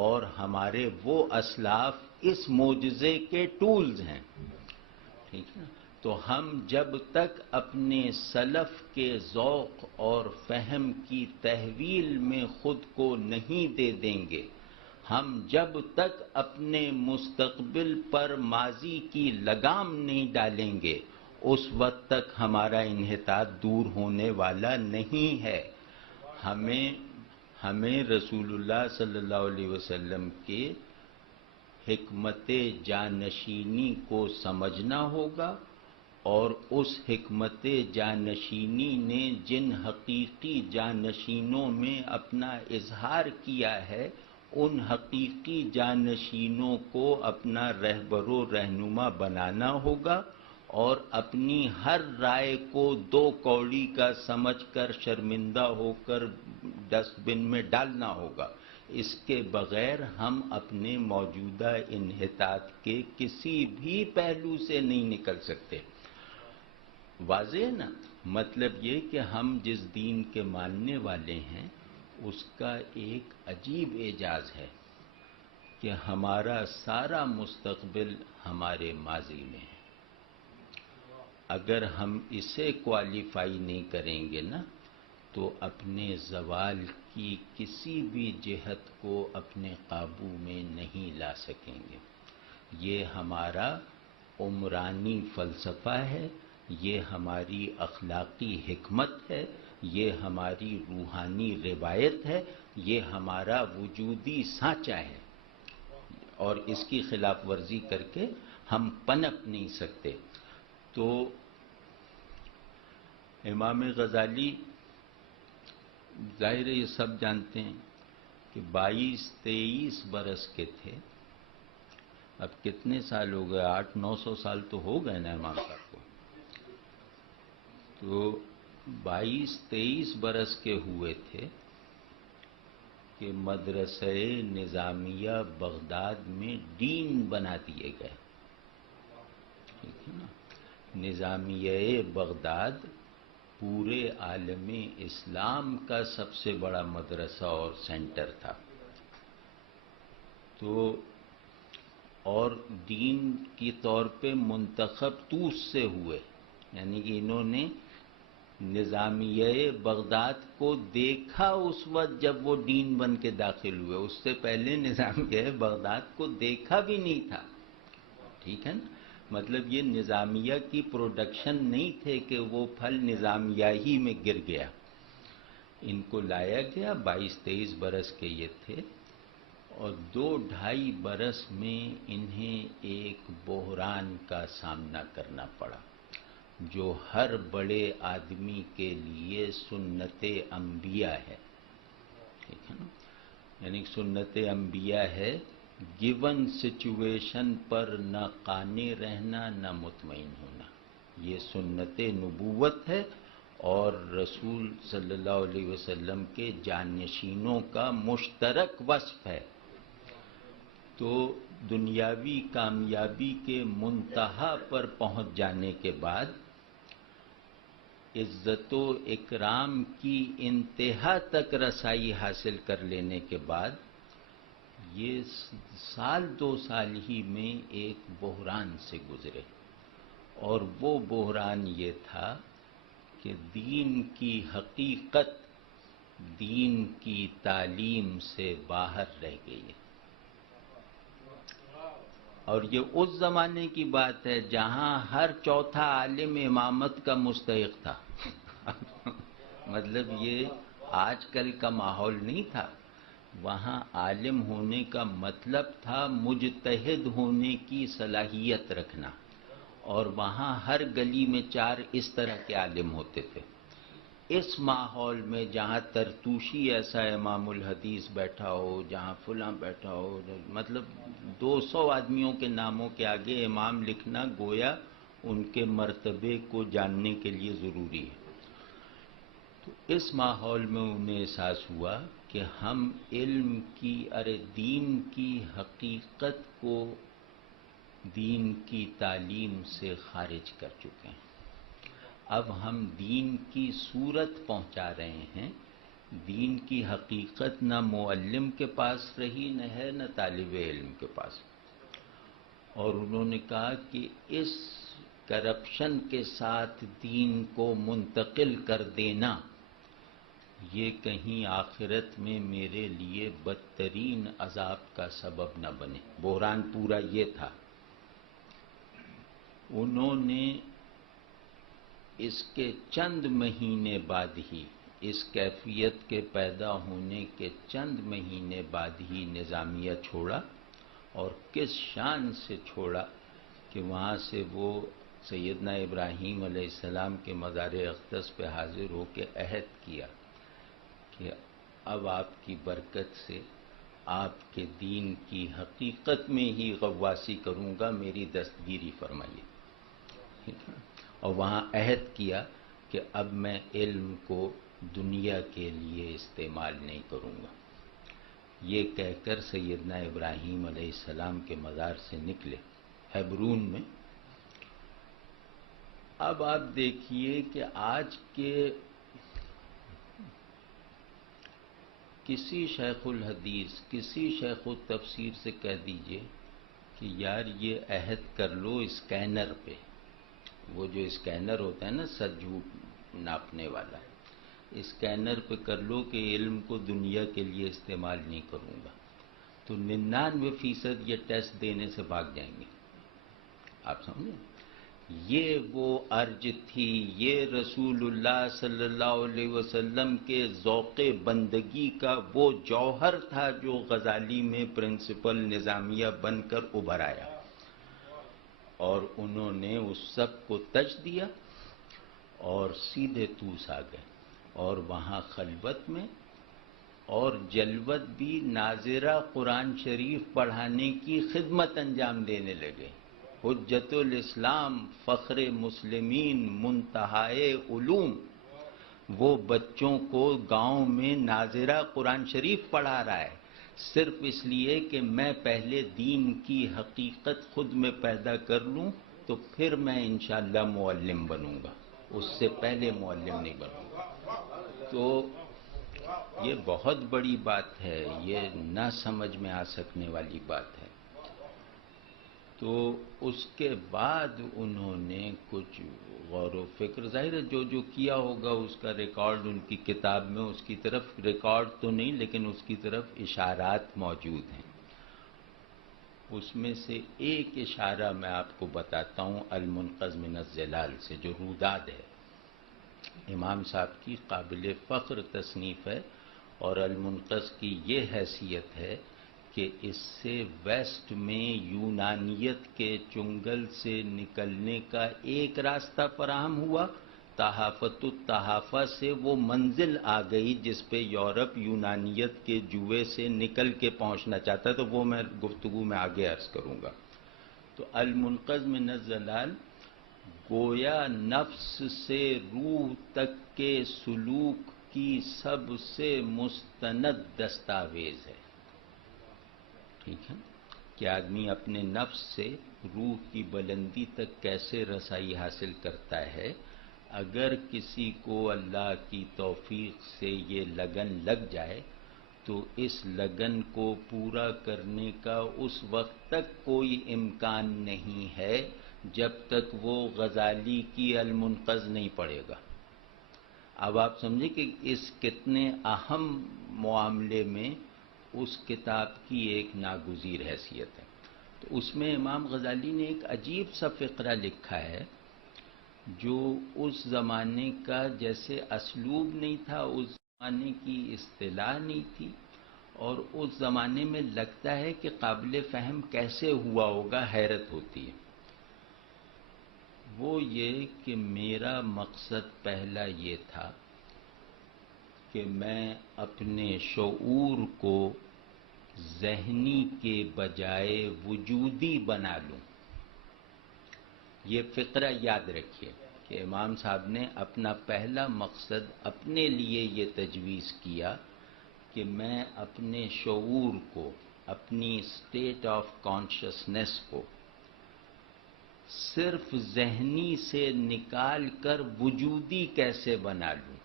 اور ہمارے وہ اسلاف اس معجزے کے ٹولز ہیں۔ ٹھیک ہے، تو ہم جب تک اپنے سلف کے ذوق اور فہم کی تحویل میں خود کو نہیں دے دیں گے، ہم جب تک اپنے مستقبل پر ماضی کی لگام نہیں ڈالیں گے، اس وقت تک ہمارا انحطاط دور ہونے والا نہیں ہے۔ ہمیں رسول اللہ صلی اللہ علیہ وسلم کے حکمت جانشینی کو سمجھنا ہوگا، اور اس حکمت جانشینی نے جن حقیقی جانشینوں میں اپنا اظہار کیا ہے، ان حقیقی جانشینوں کو اپنا رہبر و رہنما بنانا ہوگا، اور اپنی ہر رائے کو 2 کوڑی کا سمجھ کر شرمندہ ہو کر ڈسٹ بن میں ڈالنا ہوگا۔ اس کے بغیر ہم اپنے موجودہ انحطاط کے کسی بھی پہلو سے نہیں نکل سکتے۔ واضح ہے نا؟ مطلب یہ کہ ہم جس دین کے ماننے والے ہیں اس کا ایک عجیب اعجاز ہے کہ ہمارا سارا مستقبل ہمارے ماضی میں ہے۔ اگر ہم اسے کوالیفائی نہیں کریں گے نا تو اپنے زوال کی کسی بھی جہت کو اپنے قابو میں نہیں لا سکیں گے۔ یہ ہمارا عمرانی فلسفہ ہے، یہ ہماری اخلاقی حکمت ہے، یہ ہماری روحانی روایت ہے، یہ ہمارا وجودی سانچہ ہے، اور اس کی خلاف ورزی کر کے ہم پنپ نہیں سکتے۔ تو امام غزالی ظاہر ہے یہ سب جانتے ہیں کہ 22-23 برس کے تھے۔ اب کتنے سال ہو گئے؟ 800-900 سال تو ہو گئے نا امام صاحب کو۔ تو 22-23 برس کے ہوئے تھے کہ مدرسہ نظامیہ بغداد میں ڈین بنا دیے گئے۔ ٹھیک ہے نا؟ نظامیہ بغداد پورے عالم اسلام کا سب سے بڑا مدرسہ اور سینٹر تھا۔ تو اور دین کی طور پہ منتخب طوس سے ہوئے، یعنی کہ انہوں نے نظامیہ بغداد کو دیکھا اس وقت جب وہ ڈین بن کے داخل ہوئے، اس سے پہلے نظامیہ بغداد کو دیکھا بھی نہیں تھا۔ ٹھیک ہے نا؟ مطلب یہ نظامیہ کی پروڈکشن نہیں تھے کہ وہ پھل نظامیہ ہی میں گر گیا۔ ان کو لایا گیا، 22-23 برس کے یہ تھے، اور 2-2.5 برس میں انہیں ایک بحران کا سامنا کرنا پڑا جو ہر بڑے آدمی کے لیے سنت انبیاء ہے۔ ٹھیک ہے نا؟ یعنی سنت انبیاء ہے گیون سچویشن پر نہ قانع رہنا نہ مطمئن ہونا، یہ سنت نبوت ہے اور رسول صلی اللہ علیہ وسلم کے جانشینوں کا مشترک وصف ہے۔ تو دنیاوی کامیابی کے منتہا پر پہنچ جانے کے بعد، عزت و اکرام کی انتہا تک رسائی حاصل کر لینے کے بعد، یہ 1-2 سال ہی میں ایک بحران سے گزرے، اور وہ بحران یہ تھا کہ دین کی حقیقت دین کی تعلیم سے باہر رہ گئی ہے۔ اور یہ اس زمانے کی بات ہے جہاں ہر چوتھا عالم امامت کا مستحق تھا۔ مطلب یہ آج کل کا ماحول نہیں تھا، وہاں عالم ہونے کا مطلب تھا مجتہد ہونے کی صلاحیت رکھنا، اور وہاں ہر گلی میں 4 اس طرح کے عالم ہوتے تھے۔ اس ماحول میں جہاں ترتوشی ایسا امام الحدیث بیٹھا ہو، جہاں فلاں بیٹھا ہو، مطلب 200 آدمیوں کے ناموں کے آگے امام لکھنا گویا ان کے مرتبے کو جاننے کے لیے ضروری ہے۔ تو اس ماحول میں انہیں احساس ہوا کہ ہم علم کی دین کی حقیقت کو دین کی تعلیم سے خارج کر چکے ہیں۔ اب ہم دین کی صورت پہنچا رہے ہیں، دین کی حقیقت نہ معلم کے پاس رہی نہ ہے نہ طالب علم کے پاس۔ اور انہوں نے کہا کہ اس کرپشن کے ساتھ دین کو منتقل کر دینا، یہ کہیں آخرت میں میرے لیے بدترین عذاب کا سبب نہ بنے۔ بحران پورا یہ تھا۔ انہوں نے اس کے چند مہینے بعد ہی، اس کیفیت کے پیدا ہونے کے چند مہینے بعد ہی نظامیہ چھوڑا، اور کس شان سے چھوڑا کہ وہاں سے وہ سیدنا ابراہیم علیہ السلام کے مزار اقدس پہ حاضر ہو کے عہد کیا کہ اب آپ کی برکت سے آپ کے دین کی حقیقت میں ہی غواصی کروں گا، میری دستگیری فرمائیے۔ اور وہاں عہد کیا کہ اب میں علم کو دنیا کے لیے استعمال نہیں کروں گا۔ یہ کہہ کر سیدنا ابراہیم علیہ السلام کے مزار سے نکلے ہیبرون میں۔ اب آپ دیکھیے کہ آج کے کسی شیخ الحدیث، کسی شیخ التفسیر سے کہہ دیجئے کہ یار یہ عہد کر لو اسکینر پہ، وہ جو اسکینر ہوتا ہے نا سجو ناپنے والا، اسکینر پہ کر لو کہ علم کو دنیا کے لیے استعمال نہیں کروں گا، تو 99% یہ ٹیسٹ دینے سے بھاگ جائیں گے۔ آپ سمجھیں؟ یہ وہ ارج تھی، یہ رسول اللہ صلی اللہ علیہ وسلم کے ذوق بندگی کا وہ جوہر تھا جو غزالی میں پرنسپل نظامیہ بن کر ابھر آیا، اور انہوں نے اس سب کو تج دیا اور سیدھے توس آ گئے، اور وہاں خلوت میں اور جلوت بھی ناظرہ قرآن شریف پڑھانے کی خدمت انجام دینے لگے۔ حجت الاسلام، فخر مسلمین، منتہائے علوم، وہ بچوں کو گاؤں میں ناظرہ قرآن شریف پڑھا رہا ہے، صرف اس لیے کہ میں پہلے دین کی حقیقت خود میں پیدا کر لوں تو پھر میں انشاءاللہ معلم بنوں گا، اس سے پہلے معلم نہیں بنوں گا۔ تو یہ بہت بڑی بات ہے، یہ نہ سمجھ میں آ سکنے والی بات ہے۔ تو اس کے بعد انہوں نے کچھ غور و فکر، ظاہر ہے جو جو کیا ہوگا اس کا ریکارڈ ان کی کتاب میں، اس کی طرف ریکارڈ تو نہیں لیکن اس کی طرف اشارات موجود ہیں۔ اس میں سے ایک اشارہ میں آپ کو بتاتا ہوں المنقذ من الظلال سے، جو روداد ہے، امام صاحب کی قابل فخر تصنیف ہے، اور المنقذ کی یہ حیثیت ہے کہ اس سے ویسٹ میں یونانیت کے چنگل سے نکلنے کا ایک راستہ فراہم ہوا، تحافت التحافہ سے وہ منزل آ گئی جس پہ یورپ یونانیت کے جوئے سے نکل کے پہنچنا چاہتا، تو وہ میں گفتگو میں آگے عرض کروں گا۔ تو المنقذ من الظلال گویا نفس سے روح تک کے سلوک کی سب سے مستند دستاویز ہے، ٹھیک ہے، کہ آدمی اپنے نفس سے روح کی بلندی تک کیسے رسائی حاصل کرتا ہے۔ اگر کسی کو اللہ کی توفیق سے یہ لگن لگ جائے تو اس لگن کو پورا کرنے کا اس وقت تک کوئی امکان نہیں ہے جب تک وہ غزالی کی المنقذ نہیں پڑھے گا۔ اب آپ سمجھیں کہ اس کتنے اہم معاملے میں اس کتاب کی ایک ناگزیر حیثیت ہے۔ تو اس میں امام غزالی نے ایک عجیب سا فقرہ لکھا ہے جو اس زمانے کا جیسے اسلوب نہیں تھا، اس زمانے کی اصطلاح نہیں تھی، اور اس زمانے میں لگتا ہے کہ قابل فہم کیسے ہوا ہوگا، حیرت ہوتی ہے۔ وہ یہ کہ میرا مقصد پہلا یہ تھا کہ میں اپنے شعور کو ذہنی کے بجائے وجودی بنا لوں۔ یہ فقرہ یاد رکھیے کہ امام صاحب نے اپنا پہلا مقصد اپنے لیے یہ تجویز کیا کہ میں اپنے شعور کو، اپنی اسٹیٹ آف کانشسنس کو صرف ذہنی سے نکال کر وجودی کیسے بنا لوں،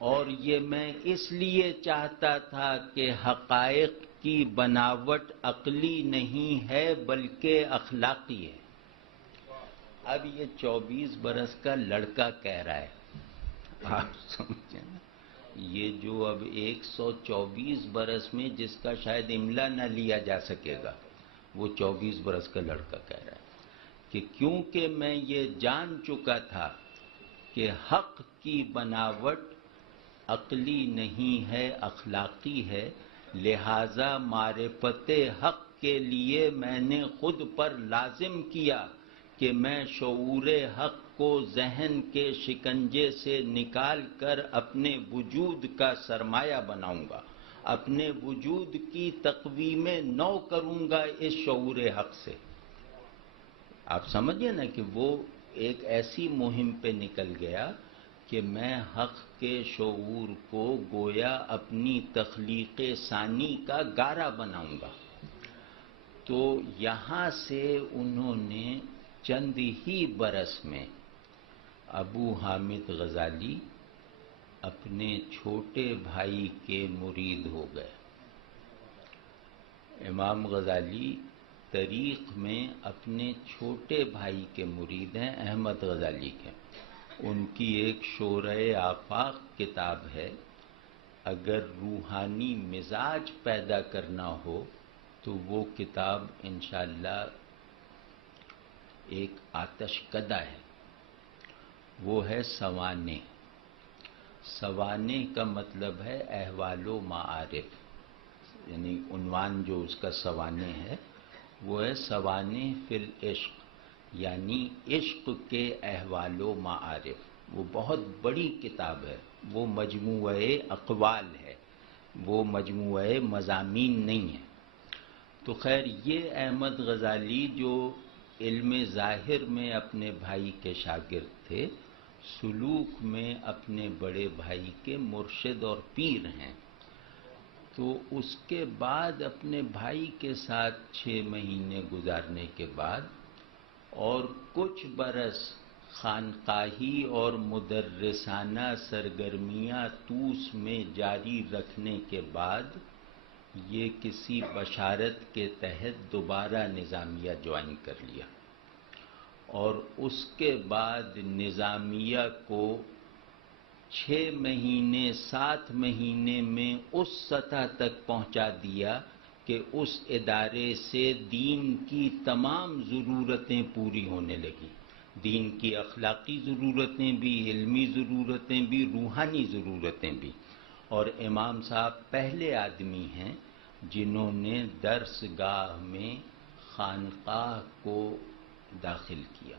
اور یہ میں اس لیے چاہتا تھا کہ حقائق کی بناوٹ عقلی نہیں ہے بلکہ اخلاقی ہے۔ اب یہ 24 برس کا لڑکا کہہ رہا ہے، آپ سمجھیں نا، یہ جو اب 124 برس میں جس کا شاید املا نہ لیا جا سکے گا، وہ 24 برس کا لڑکا کہہ رہا ہے کہ کیونکہ میں یہ جان چکا تھا کہ حق کی بناوٹ عقلی نہیں ہے، اخلاقی ہے، لہذا معرفت حق کے لیے میں نے خود پر لازم کیا کہ میں شعور حق کو ذہن کے شکنجے سے نکال کر اپنے وجود کا سرمایہ بناؤں گا، اپنے وجود کی تقویم نو کروں گا اس شعور حق سے۔ آپ سمجھے نا کہ وہ ایک ایسی مہم پہ نکل گیا کہ میں حق کے شعور کو گویا اپنی تخلیق ثانی کا گارا بناؤں گا۔ تو یہاں سے انہوں نے چند ہی برس میں ابو حامد غزالی اپنے چھوٹے بھائی کے مرید ہو گئے۔ امام غزالی تاریخ میں اپنے چھوٹے بھائی کے مرید ہیں، احمد غزالی کے۔ ان کی ایک شورۂ آفاق کتاب ہے، اگر روحانی مزاج پیدا کرنا ہو تو وہ کتاب انشاءاللہ ایک آتش کدہ ہے، وہ ہے سوانح۔ سوانح کا مطلب ہے احوال و معارف، یعنی عنوان جو اس کا سوانح ہے وہ ہے سوانح فی العشق، یعنی عشق کے احوال و معارف۔ وہ بہت بڑی کتاب ہے، وہ مجموعہ اقوال ہے، وہ مجموعہ مضامین نہیں ہے۔ تو خیر یہ احمد غزالی جو علم ظاہر میں اپنے بھائی کے شاگرد تھے، سلوک میں اپنے بڑے بھائی کے مرشد اور پیر ہیں۔ تو اس کے بعد اپنے بھائی کے ساتھ 6 مہینے گزارنے کے بعد اور کچھ برس خانقاہی اور مدرسانہ سرگرمیاں طوس میں جاری رکھنے کے بعد یہ کسی بشارت کے تحت دوبارہ نظامیہ جوائن کر لیا، اور اس کے بعد نظامیہ کو 6 مہینے 7 مہینے میں اس سطح تک پہنچا دیا کہ اس ادارے سے دین کی تمام ضرورتیں پوری ہونے لگی، دین کی اخلاقی ضرورتیں بھی، علمی ضرورتیں بھی، روحانی ضرورتیں بھی۔ اور امام صاحب پہلے آدمی ہیں جنہوں نے درس گاہ میں خانقاہ کو داخل کیا۔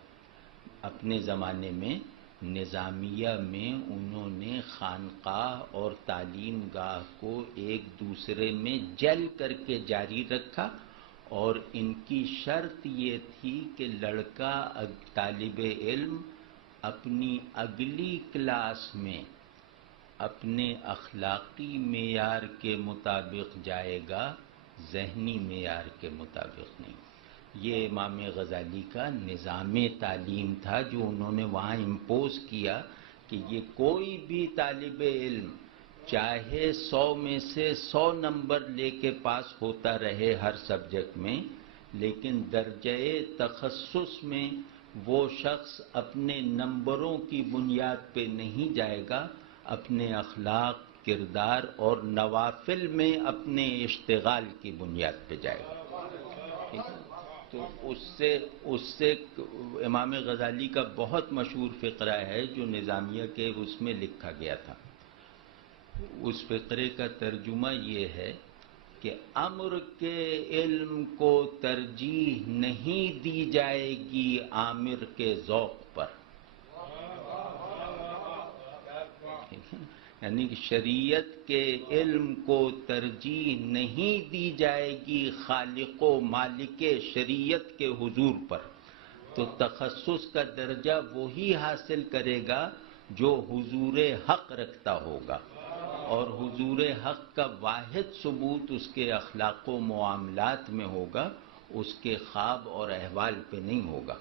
اپنے زمانے میں نظامیہ میں انہوں نے خانقاہ اور تعلیم گاہ کو ایک دوسرے میں جل کر کے جاری رکھا، اور ان کی شرط یہ تھی کہ لڑکا طالب علم اپنی اگلی کلاس میں اپنے اخلاقی معیار کے مطابق جائے گا، ذہنی معیار کے مطابق نہیں۔ یہ امام غزالی کا نظام تعلیم تھا جو انہوں نے وہاں امپوز کیا کہ یہ کوئی بھی طالب علم چاہے 100 میں سے 100 نمبر لے کے پاس ہوتا رہے ہر سبجیکٹ میں، لیکن درجہ تخصص میں وہ شخص اپنے نمبروں کی بنیاد پہ نہیں جائے گا، اپنے اخلاق، کردار اور نوافل میں اپنے اشتغال کی بنیاد پہ جائے گا۔ ٹھیک ہے؟ تو اس سے امام غزالی کا بہت مشہور فقرہ ہے جو نظامیہ کے اس میں لکھا گیا تھا۔ اس فقرے کا ترجمہ یہ ہے کہ امر کے علم کو ترجیح نہیں دی جائے گی آمر کے ذوق پر۔ یعنی کہ شریعت کے علم کو ترجیح نہیں دی جائے گی خالق و مالک شریعت کے حضور پر۔ تو تخصص کا درجہ وہی حاصل کرے گا جو حضور حق رکھتا ہوگا، اور حضور حق کا واحد ثبوت اس کے اخلاق و معاملات میں ہوگا، اس کے خواب اور احوال پہ نہیں ہوگا۔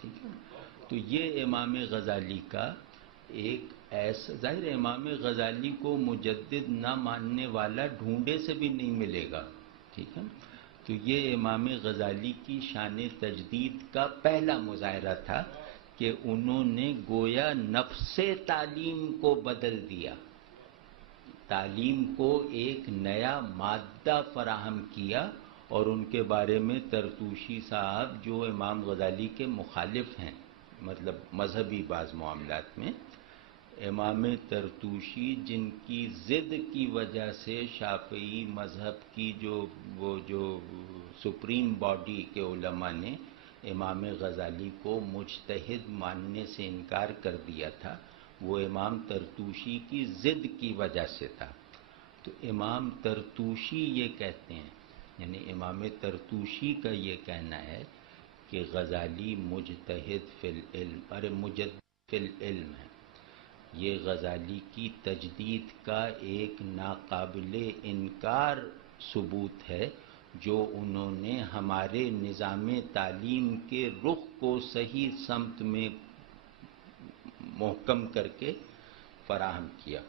ٹھیک ہے؟ تو یہ امام غزالی کا ایک ایسا، ظاہر امام غزالی کو مجدد نہ ماننے والا ڈھونڈے سے بھی نہیں ملے گا۔ ٹھیک ہے؟ تو یہ امام غزالی کی شان تجدید کا پہلا مظاہرہ تھا کہ انہوں نے گویا نفس تعلیم کو بدل دیا، تعلیم کو ایک نیا مادہ فراہم کیا۔ اور ان کے بارے میں طرطوشی صاحب جو امام غزالی کے مخالف ہیں، مطلب مذہبی بعض معاملات میں، امام طرطوشی جن کی ضد کی وجہ سے شافعی مذہب کی جو سپریم باڈی کے علماء نے امام غزالی کو مجتہد ماننے سے انکار کر دیا تھا، وہ امام طرطوشی کی ضد کی وجہ سے تھا۔ تو امام طرطوشی یہ کہتے ہیں، یعنی امام طرطوشی کا یہ کہنا ہے کہ غزالی مجتہد فی العلم، مجدد فی العلم ہے، یہ غزالی کی تجدید کا ایک ناقابل انکار ثبوت ہے جو انہوں نے ہمارے نظام تعلیم کے رخ کو صحیح سمت میں محکم کر کے فراہم کیا۔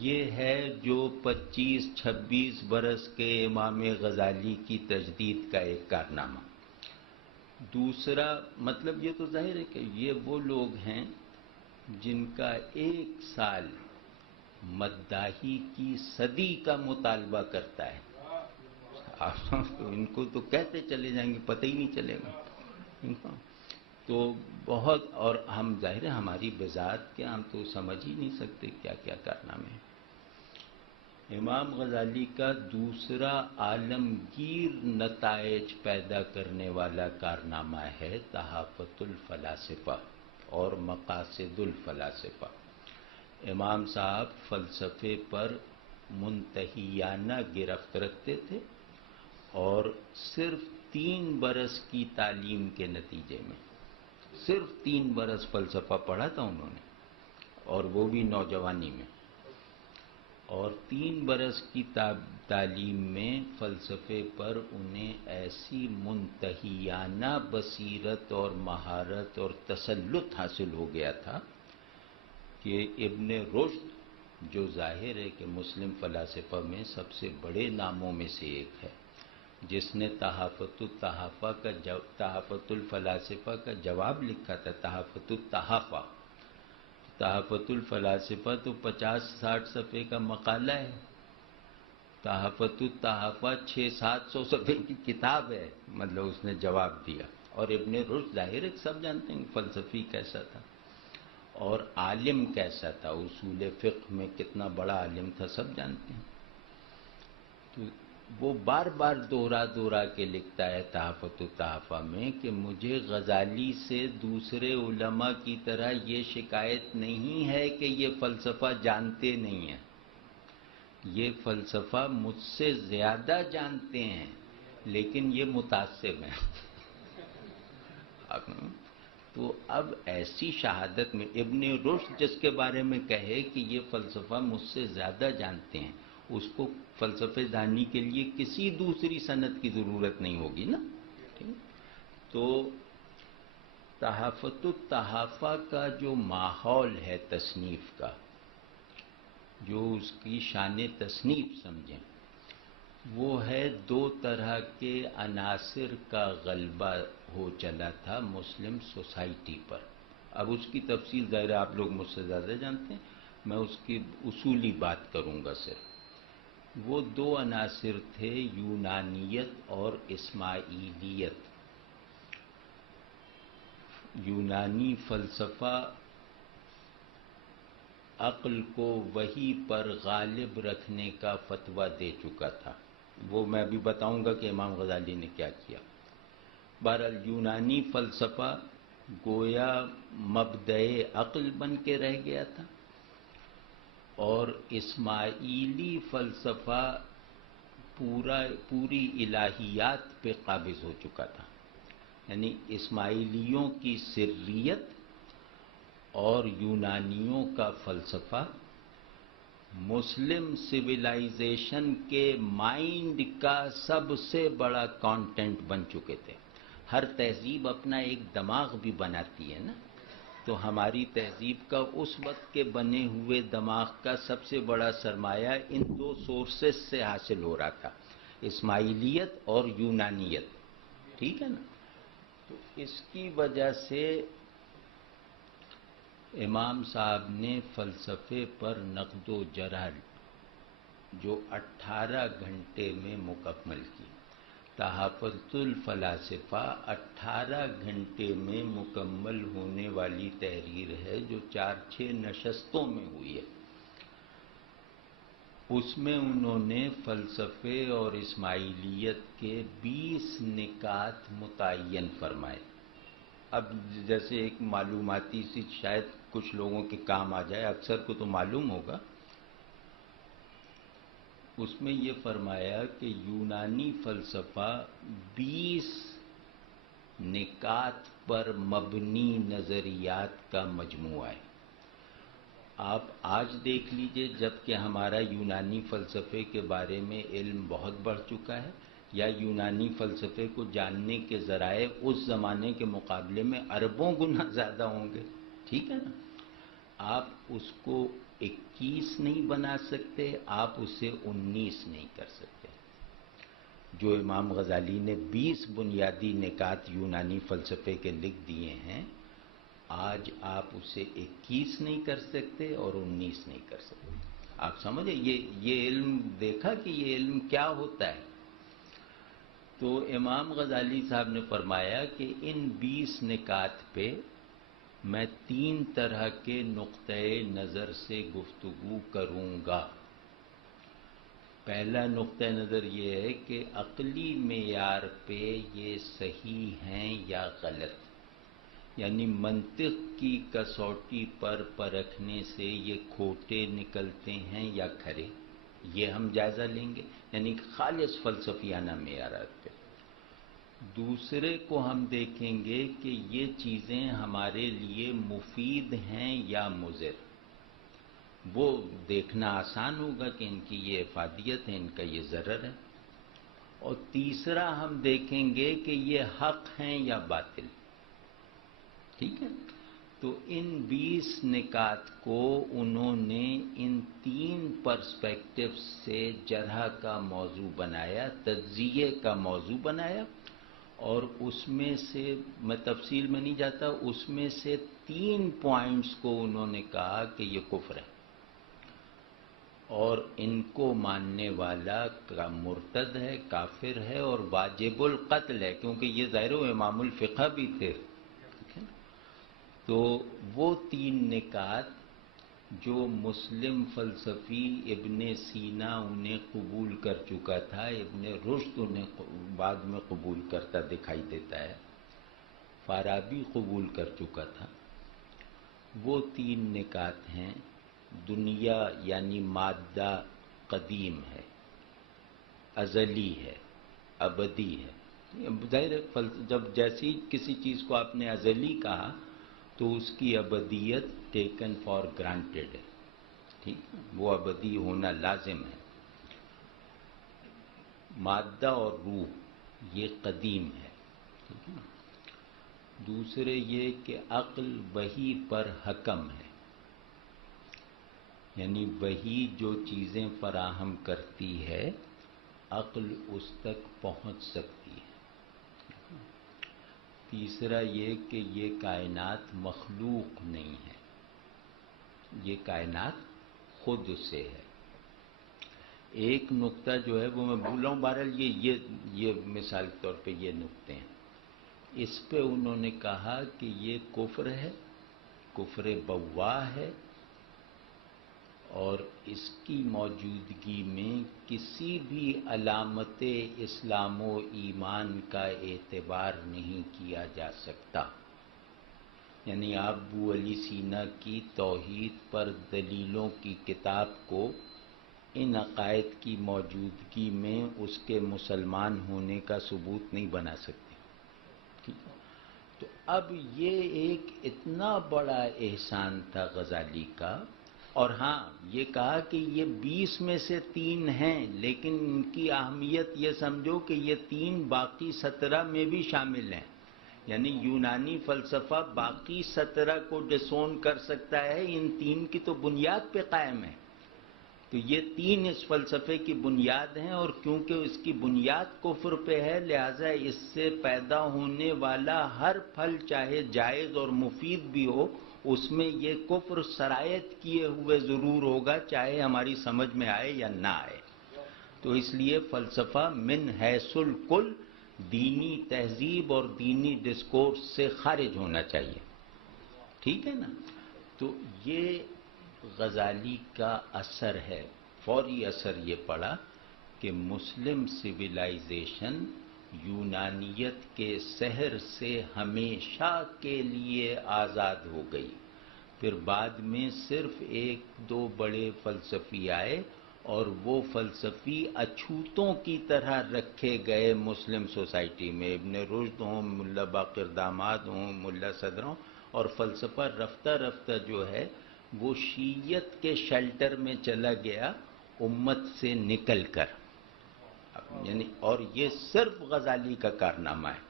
یہ ہے جو 25-26 برس کے امام غزالی کی تجدید کا ایک کارنامہ۔ دوسرا مطلب یہ تو ظاہر ہے کہ یہ وہ لوگ ہیں جن کا 1 سال مداحی کی صدی کا مطالبہ کرتا ہے، ان کو تو کہتے چلے جائیں گے، پتہ ہی نہیں چلے گا۔ تو بہت، اور ہم ظاہر ہے ہماری بذات کے ہم تو سمجھ ہی نہیں سکتے کیا کیا کارنامے ہیں۔ امام غزالی کا دوسرا عالمگیر نتائج پیدا کرنے والا کارنامہ ہے تحافت الفلاسفہ اور مقاصد الفلاسفہ۔ امام صاحب فلسفے پر منتہیانہ گرفت رکھتے تھے اور صرف 3 برس کی تعلیم کے نتیجے میں، صرف 3 برس فلسفہ پڑھا تھا انہوں نے، اور وہ بھی نوجوانی میں، اور 3 برس کی تعلیم میں فلسفے پر انہیں ایسی منتہیانہ بصیرت اور مہارت اور تسلط حاصل ہو گیا تھا کہ ابن رشد، جو ظاہر ہے کہ مسلم فلاسفہ میں سب سے بڑے ناموں میں سے ایک ہے، جس نے تحافت الفلاسفہ کا جواب لکھا تھا، تحافت التحافہ۔ تحافت الفلاسفہ تو 50-60 صفحے کا مقالہ ہے، تحافت التحافہ 600-700 صفحے کی کتاب ہے، مطلب اس نے جواب دیا۔ اور ابن رشد ظاہر ہے سب جانتے ہیں فلسفی کیسا تھا اور عالم کیسا تھا، اصول فقہ میں کتنا بڑا عالم تھا سب جانتے ہیں۔ تو وہ بار بار دوہرا کے لکھتا ہے تحافت التحافہ میں کہ مجھے غزالی سے دوسرے علماء کی طرح یہ شکایت نہیں ہے کہ یہ فلسفہ جانتے نہیں ہیں، یہ فلسفہ مجھ سے زیادہ جانتے ہیں لیکن یہ متعصب ہیں۔ تو اب ایسی شہادت میں ابن رشد جس کے بارے میں کہے کہ یہ فلسفہ مجھ سے زیادہ جانتے ہیں، اس کو فلسفہ دانی کے لیے کسی دوسری سند کی ضرورت نہیں ہوگی نا۔ تو تحافت التحافہ کا جو ماحول ہے تصنیف کا، جو اس کی شان تصنیف سمجھیں، وہ ہے 2 طرح کے عناصر کا غلبہ ہو چلا تھا مسلم سوسائٹی پر۔ اب اس کی تفصیل ظاہر آپ لوگ مجھ سے زیادہ جانتے ہیں، میں اس کی اصولی بات کروں گا صرف۔ وہ 2 عناصر تھے، یونانیت اور اسماعیلیت۔ یونانی فلسفہ عقل کو وحی پر غالب رکھنے کا فتویٰ دے چکا تھا، وہ میں بھی بتاؤں گا کہ امام غزالی نے کیا کیا۔ بہرحال یونانی فلسفہ گویا مبدأ عقل بن کے رہ گیا تھا، اور اسماعیلی فلسفہ پوری الہیات پہ قابض ہو چکا تھا، یعنی اسماعیلیوں کی سریت اور یونانیوں کا فلسفہ مسلم سویلائزیشن کے مائنڈ کا سب سے بڑا کانٹینٹ بن چکے تھے۔ ہر تہذیب اپنا ایک دماغ بھی بناتی ہے نا، تو ہماری تہذیب کا اس وقت کے بنے ہوئے دماغ کا سب سے بڑا سرمایہ ان 2 سورسز سے حاصل ہو رہا تھا، اسماعیلیت اور یونانیت، ٹھیک ہے نا۔ تو اس کی وجہ سے امام صاحب نے فلسفے پر نقد و جرح جو 18 گھنٹے میں مکمل کی، تحافت الفلاسفہ 18 گھنٹے میں مکمل ہونے والی تحریر ہے جو 4-6 نشستوں میں ہوئی ہے۔ اس میں انہوں نے فلسفے اور اسماعیلیت کے 20 نکات متعین فرمائے۔ اب جیسے ایک معلوماتی سی شاید کچھ لوگوں کے کام آ جائے، اکثر کو تو معلوم ہوگا، اس میں یہ فرمایا کہ یونانی فلسفہ 20 نکات پر مبنی نظریات کا مجموعہ ہے۔ آپ آج دیکھ لیجئے جب کہ ہمارا یونانی فلسفے کے بارے میں علم بہت بڑھ چکا ہے، یا یونانی فلسفے کو جاننے کے ذرائع اس زمانے کے مقابلے میں اربوں گنا زیادہ ہوں گے، ٹھیک ہے نا؟ آپ اس کو 21 نہیں بنا سکتے، آپ اسے 19 نہیں کر سکتے۔ جو امام غزالی نے 20 بنیادی نکات یونانی فلسفے کے لکھ دیے ہیں، آج آپ اسے 21 نہیں کر سکتے اور 19 نہیں کر سکتے۔ آپ سمجھے یہ علم دیکھا کہ یہ علم کیا ہوتا ہے؟ تو امام غزالی صاحب نے فرمایا کہ ان 20 نکات پہ میں 3 طرح کے نقطۂ نظر سے گفتگو کروں گا۔ پہلا نقطہ نظر یہ ہے کہ عقلی معیار پہ یہ صحیح ہیں یا غلط، یعنی منطق کی کسوٹی پر پرکھنے سے یہ کھوٹے نکلتے ہیں یا کھرے، یہ ہم جائزہ لیں گے، یعنی خالص فلسفیانہ معیارات پہ۔ دوسرے کو ہم دیکھیں گے کہ یہ چیزیں ہمارے لیے مفید ہیں یا مضر، وہ دیکھنا آسان ہوگا کہ ان کی یہ افادیت ہے، ان کا یہ ضرر ہے۔ اور تیسرا ہم دیکھیں گے کہ یہ حق ہیں یا باطل، ٹھیک ہے؟ تو ان 20 نکات کو انہوں نے ان 3 پرسپیکٹو سے جرح کا موضوع بنایا، تجزیے کا موضوع بنایا، اور اس میں سے میں تفصیل میں نہیں جاتا، اس میں سے 3 پوائنٹس کو انہوں نے کہا کہ یہ کفر ہے، اور ان کو ماننے والا مرتد ہے، کافر ہے اور واجب القتل ہے، کیونکہ یہ ظاہر و امام الفقہ بھی تھے۔ تو وہ 3 نکات جو مسلم فلسفی ابن سینا انہیں قبول کر چکا تھا، ابن رشد انہیں بعد میں قبول کرتا دکھائی دیتا ہے، فارابی قبول کر چکا تھا، وہ 3 نکات ہیں۔ دنیا یعنی مادہ قدیم ہے، ازلی ہے، ابدی ہے۔ ظاہر ہے جب جیسی کسی چیز کو آپ نے ازلی کہا تو اس کی ابدیت ٹیکن فار گرانٹیڈ ہے، ٹھیک ہے، وہ ابدی ہونا لازم ہے۔ مادہ اور روح یہ قدیم ہے، ٹھیک ہے۔ دوسرے یہ کہ عقل وحی پر حکم ہے، یعنی وحی جو چیزیں فراہم کرتی ہے عقل اس تک پہنچ سکتی ہے۔ تیسرا یہ کہ یہ کائنات مخلوق نہیں ہے، یہ کائنات خود سے ہے۔ ایک نقطہ جو ہے وہ میں بھول رہا ہوں، بہرحال یہ مثال کے طور پہ یہ نقطے ہیں، اس پہ انہوں نے کہا کہ یہ کفر ہے، کفر بواح ہے، اور اس کی موجودگی میں کسی بھی علامت اسلام و ایمان کا اعتبار نہیں کیا جا سکتا۔ یعنی آپ ابو علی سینا کی توحید پر دلیلوں کی کتاب کو ان عقائد کی موجودگی میں اس کے مسلمان ہونے کا ثبوت نہیں بنا سکتے، ٹھیک ہے؟ تو اب یہ ایک اتنا بڑا احسان تھا غزالی کا، اور ہاں یہ کہا کہ یہ 20 میں سے 3 ہیں، لیکن ان کی اہمیت یہ سمجھو کہ یہ 3 باقی 17 میں بھی شامل ہیں، یعنی یونانی فلسفہ باقی 17 کو ڈسون کر سکتا ہے، ان 3 کی تو بنیاد پہ قائم ہے۔ تو یہ 3 اس فلسفے کی بنیاد ہیں، اور کیونکہ اس کی بنیاد کفر پہ ہے، لہذا اس سے پیدا ہونے والا ہر پھل چاہے جائز اور مفید بھی ہو، اس میں یہ کفر سرایت کیے ہوئے ضرور ہوگا، چاہے ہماری سمجھ میں آئے یا نہ آئے۔ تو اس لیے فلسفہ من حیث الکل دینی تہذیب اور دینی ڈسکورس سے خارج ہونا چاہیے، ٹھیک ہے نا؟ تو یہ غزالی کا اثر ہے، فوری اثر یہ پڑا کہ مسلم سویلائزیشن یونانیت کے سحر سے ہمیشہ کے لیے آزاد ہو گئی۔ پھر بعد میں صرف 1-2 بڑے فلسفی آئے، اور وہ فلسفی اچھوتوں کی طرح رکھے گئے مسلم سوسائٹی میں، ابن رشد ہوں، ملا باقر داماد ہوں، ملا صدر ہوں، اور فلسفہ رفتہ رفتہ جو ہے وہ شیعت کے شیلٹر میں چلا گیا امت سے نکل کر، یعنی اور یہ صرف غزالی کا کارنامہ ہے۔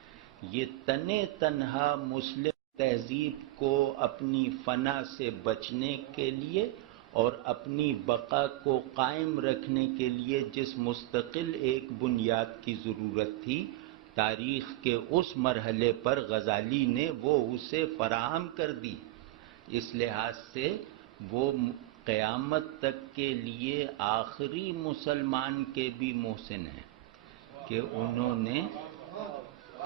یہ تنے تنہا مسلم تہذیب کو اپنی فنا سے بچنے کے لیے اور اپنی بقا کو قائم رکھنے کے لیے جس مستقل ایک بنیاد کی ضرورت تھی، تاریخ کے اس مرحلے پر غزالی نے وہ اسے فراہم کر دی۔ اس لحاظ سے وہ قیامت تک کے لیے آخری مسلمان کے بھی محسن ہیں کہ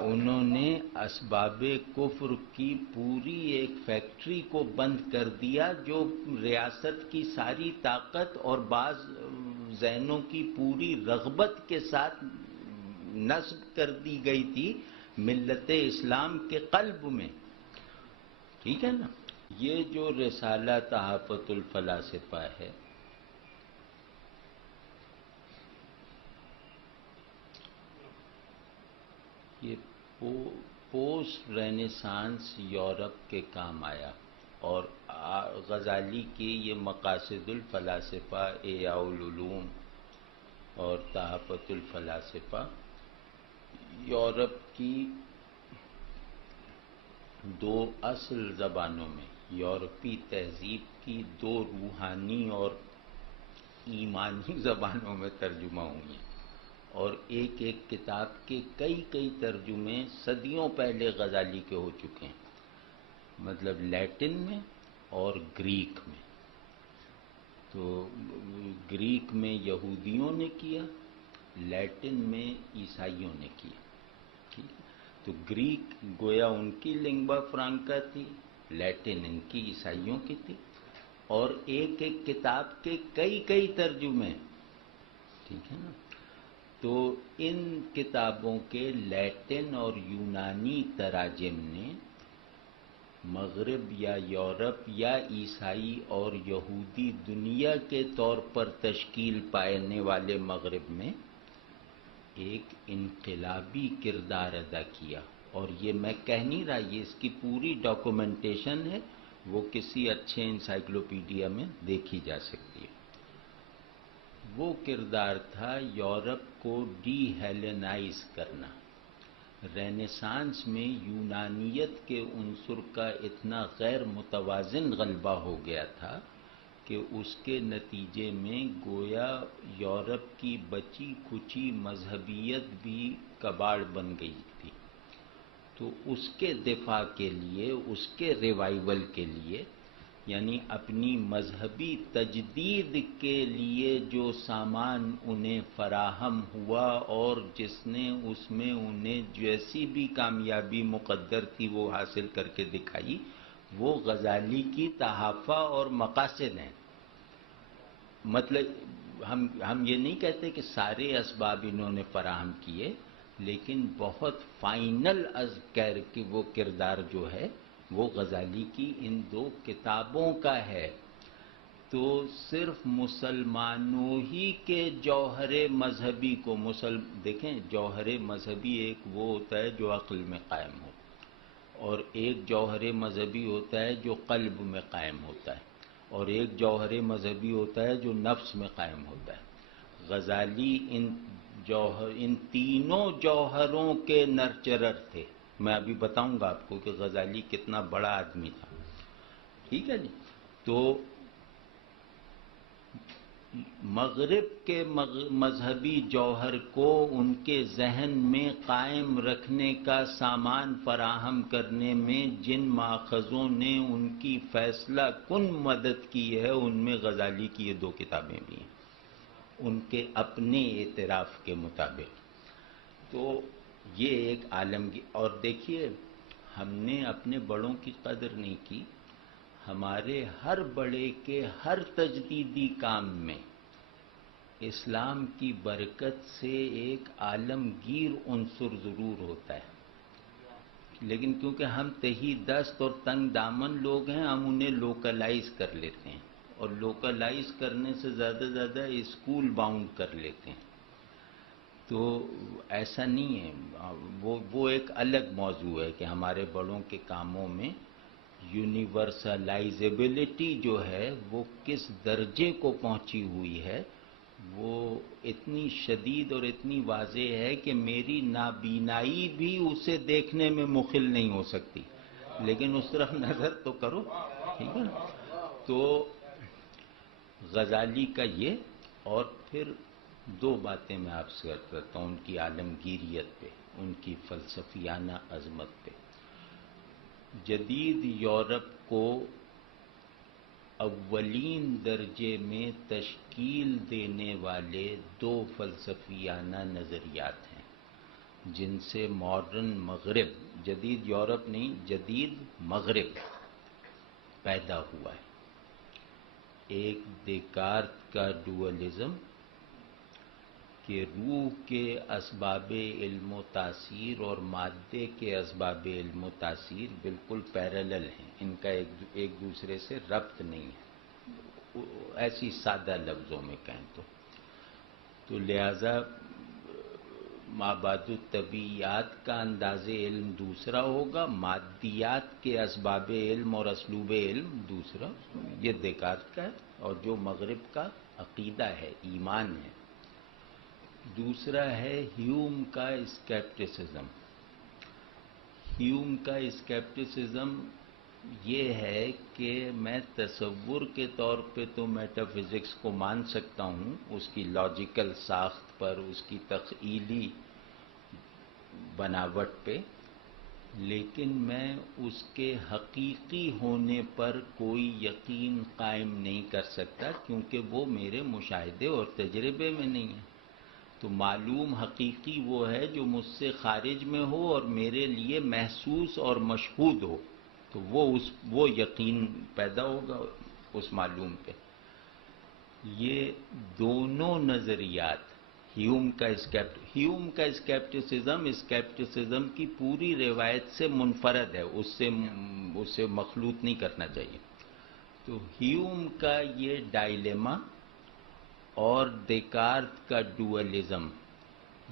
انہوں نے اسباب کفر کی پوری ایک فیکٹری کو بند کر دیا، جو ریاست کی ساری طاقت اور بعض ذہنوں کی پوری رغبت کے ساتھ نصب کر دی گئی تھی ملت اسلام کے قلب میں۔ ٹھیک ہے نا؟ یہ جو رسالہ تحافت الفلاسفہ ہے، یہ پوسٹ رینیسانس یورپ کے کام آیا، اور غزالی کی یہ مقاصد الفلاسفہ، احیاء العلوم اور تحافت الفلاسفہ یورپ کی دو اصل زبانوں میں، یورپی تہذیب کی دو روحانی اور ایمانی زبانوں میں ترجمہ ہوئی، اور ایک ایک کتاب کے کئی ترجمے صدیوں پہلے غزالی کے ہو چکے ہیں، مطلب لیٹن میں اور گریک میں۔ تو گریک میں یہودیوں نے کیا، لیٹن میں عیسائیوں نے کیا۔ ٹھیک ہے؟ تو گریک گویا ان کی لنگوا فرانکا تھی، لیٹن ان کی عیسائیوں کی تھی، اور ایک ایک کتاب کے کئی ترجمے۔ ٹھیک ہے نا؟ تو ان کتابوں کے لیٹن اور یونانی تراجم نے مغرب یا یورپ یا عیسائی اور یہودی دنیا کے طور پر تشکیل پانے والے مغرب میں ایک انقلابی کردار ادا کیا، اور یہ میں کہہ نہیں رہا، یہ اس کی پوری ڈاکومنٹیشن ہے، وہ کسی اچھے انسائکلوپیڈیا میں دیکھی جا سکتی ہے۔ وہ کردار تھا یورپ کو ڈی ہیلنائز کرنا۔ رینیسانس میں یونانیت کے عنصر کا اتنا غیر متوازن غلبہ ہو گیا تھا کہ اس کے نتیجے میں گویا یورپ کی بچی کھچی مذہبیت بھی کباڑ بن گئی تھی۔ تو اس کے دفاع کے لیے، اس کے ریوائول کے لیے، یعنی اپنی مذہبی تجدید کے لیے جو سامان انہیں فراہم ہوا اور جس نے اس میں انہیں جیسی بھی کامیابی مقدر تھی وہ حاصل کر کے دکھائی، وہ غزالی کی تحافہ اور مقاصد ہیں۔ مطلب ہم یہ نہیں کہتے کہ سارے اسباب انہوں نے فراہم کیے، لیکن بہت فائنل از کہ وہ کردار جو ہے وہ غزالی کی ان دو کتابوں کا ہے۔ تو صرف مسلمانوں ہی کے جوہر مذہبی کو دیکھیں، جوہر مذہبی ایک وہ ہوتا ہے جو عقل میں قائم ہو، اور ایک جوہر مذہبی ہوتا ہے جو قلب میں قائم ہوتا ہے، اور ایک جوہر مذہبی ہوتا ہے جو نفس میں قائم ہوتا ہے۔ غزالی ان تینوں جوہروں کے نرچرر تھے۔ میں ابھی بتاؤں گا آپ کو کہ غزالی کتنا بڑا آدمی تھا۔ ٹھیک ہے جی؟ تو مغرب کے مذہبی جوہر کو ان کے ذہن میں قائم رکھنے کا سامان فراہم کرنے میں جن ماخذوں نے ان کی فیصلہ کن مدد کی ہے، ان میں غزالی کی یہ دو کتابیں بھی ہیں، ان کے اپنے اعتراف کے مطابق۔ تو یہ ایک عالمگیر، اور دیکھیے ہم نے اپنے بڑوں کی قدر نہیں کی۔ ہمارے ہر بڑے کے ہر تجدیدی کام میں اسلام کی برکت سے ایک عالمگیر عنصر ضرور ہوتا ہے، لیکن کیونکہ ہم تہی دست اور تنگ دامن لوگ ہیں، ہم انہیں لوکلائز کر لیتے ہیں، اور لوکلائز کرنے سے زیادہ اسکول باؤنڈ کر لیتے ہیں۔ تو ایسا نہیں ہے، وہ ایک الگ موضوع ہے کہ ہمارے بڑوں کے کاموں میں یونیورسلائزیبلٹی جو ہے وہ کس درجے کو پہنچی ہوئی ہے، وہ اتنی شدید اور اتنی واضح ہے کہ میری نابینائی بھی اسے دیکھنے میں مخل نہیں ہو سکتی، لیکن اس طرف نظر تو کرو، ٹھیک ہے نا؟ تو غزالی کا یہ، اور پھر دو باتیں میں آپ سے عرض کرتا ہوں ان کی عالمگیریت پہ، ان کی فلسفیانہ عظمت پہ۔ جدید یورپ کو اولین درجے میں تشکیل دینے والے دو فلسفیانہ نظریات ہیں جن سے ماڈرن مغرب، جدید یورپ نہیں، جدید مغرب پیدا ہوا ہے۔ ایک دیکارت کا ڈوئلزم کہ روح کے اسباب علم و تاثیر اور مادے کے اسباب علم و تاثیر بالکل پیرالل ہیں، ان کا ایک دوسرے سے ربط نہیں ہے، ایسی سادہ لفظوں میں کہیں تو لہذا مابعد الطبیعیات کا انداز علم دوسرا ہوگا، مادیات کے اسباب علم اور اسلوب علم دوسرا، یہ دیکارت کا ہے، اور جو مغرب کا عقیدہ ہے، ایمان ہے۔ دوسرا ہے ہیوم کا اسکیپٹسزم۔ ہیوم کا اسکیپٹسزم یہ ہے کہ میں تصور کے طور پہ تو میٹا فزکس کو مان سکتا ہوں، اس کی لاجیکل ساخت پر، اس کی تخیلی بناوٹ پہ، لیکن میں اس کے حقیقی ہونے پر کوئی یقین قائم نہیں کر سکتا، کیونکہ وہ میرے مشاہدے اور تجربے میں نہیں ہے۔ تو معلوم حقیقی وہ ہے جو مجھ سے خارج میں ہو اور میرے لیے محسوس اور مشہود ہو، تو وہ یقین پیدا ہوگا اس معلوم پہ۔ یہ دونوں نظریات، ہیوم کا اسکیپٹسزم کی پوری روایت سے منفرد ہے، اس سے مخلوط نہیں کرنا چاہیے۔ تو ہیوم کا یہ ڈائلیما اور دیکارت کا ڈوئلزم،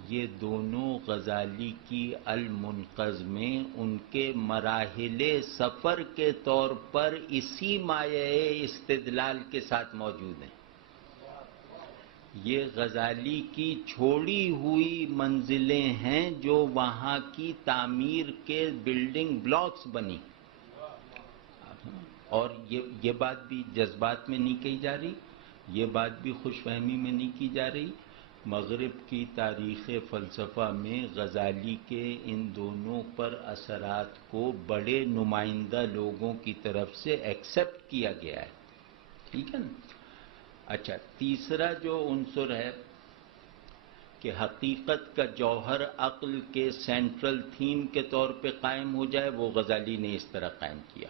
یہ دونوں غزالی کی المنقذ میں ان کے مراحل سفر کے طور پر اسی مایۂ استدلال کے ساتھ موجود ہیں۔ یہ غزالی کی چھوڑی ہوئی منزلیں ہیں جو وہاں کی تعمیر کے بلڈنگ بلاکس بنی، اور یہ بات بھی جذبات میں نہیں کہی جا رہی، یہ بات بھی خوش فہمی میں نہیں کی جا رہی۔ مغرب کی تاریخ فلسفہ میں غزالی کے ان دونوں پر اثرات کو بڑے نمائندہ لوگوں کی طرف سے ایکسپٹ کیا گیا ہے، ٹھیک ہے نا؟ اچھا، تیسرا جو عنصر ہے کہ حقیقت کا جوہر عقل کے سینٹرل تھیم کے طور پہ قائم ہو جائے، وہ غزالی نے اس طرح قائم کیا۔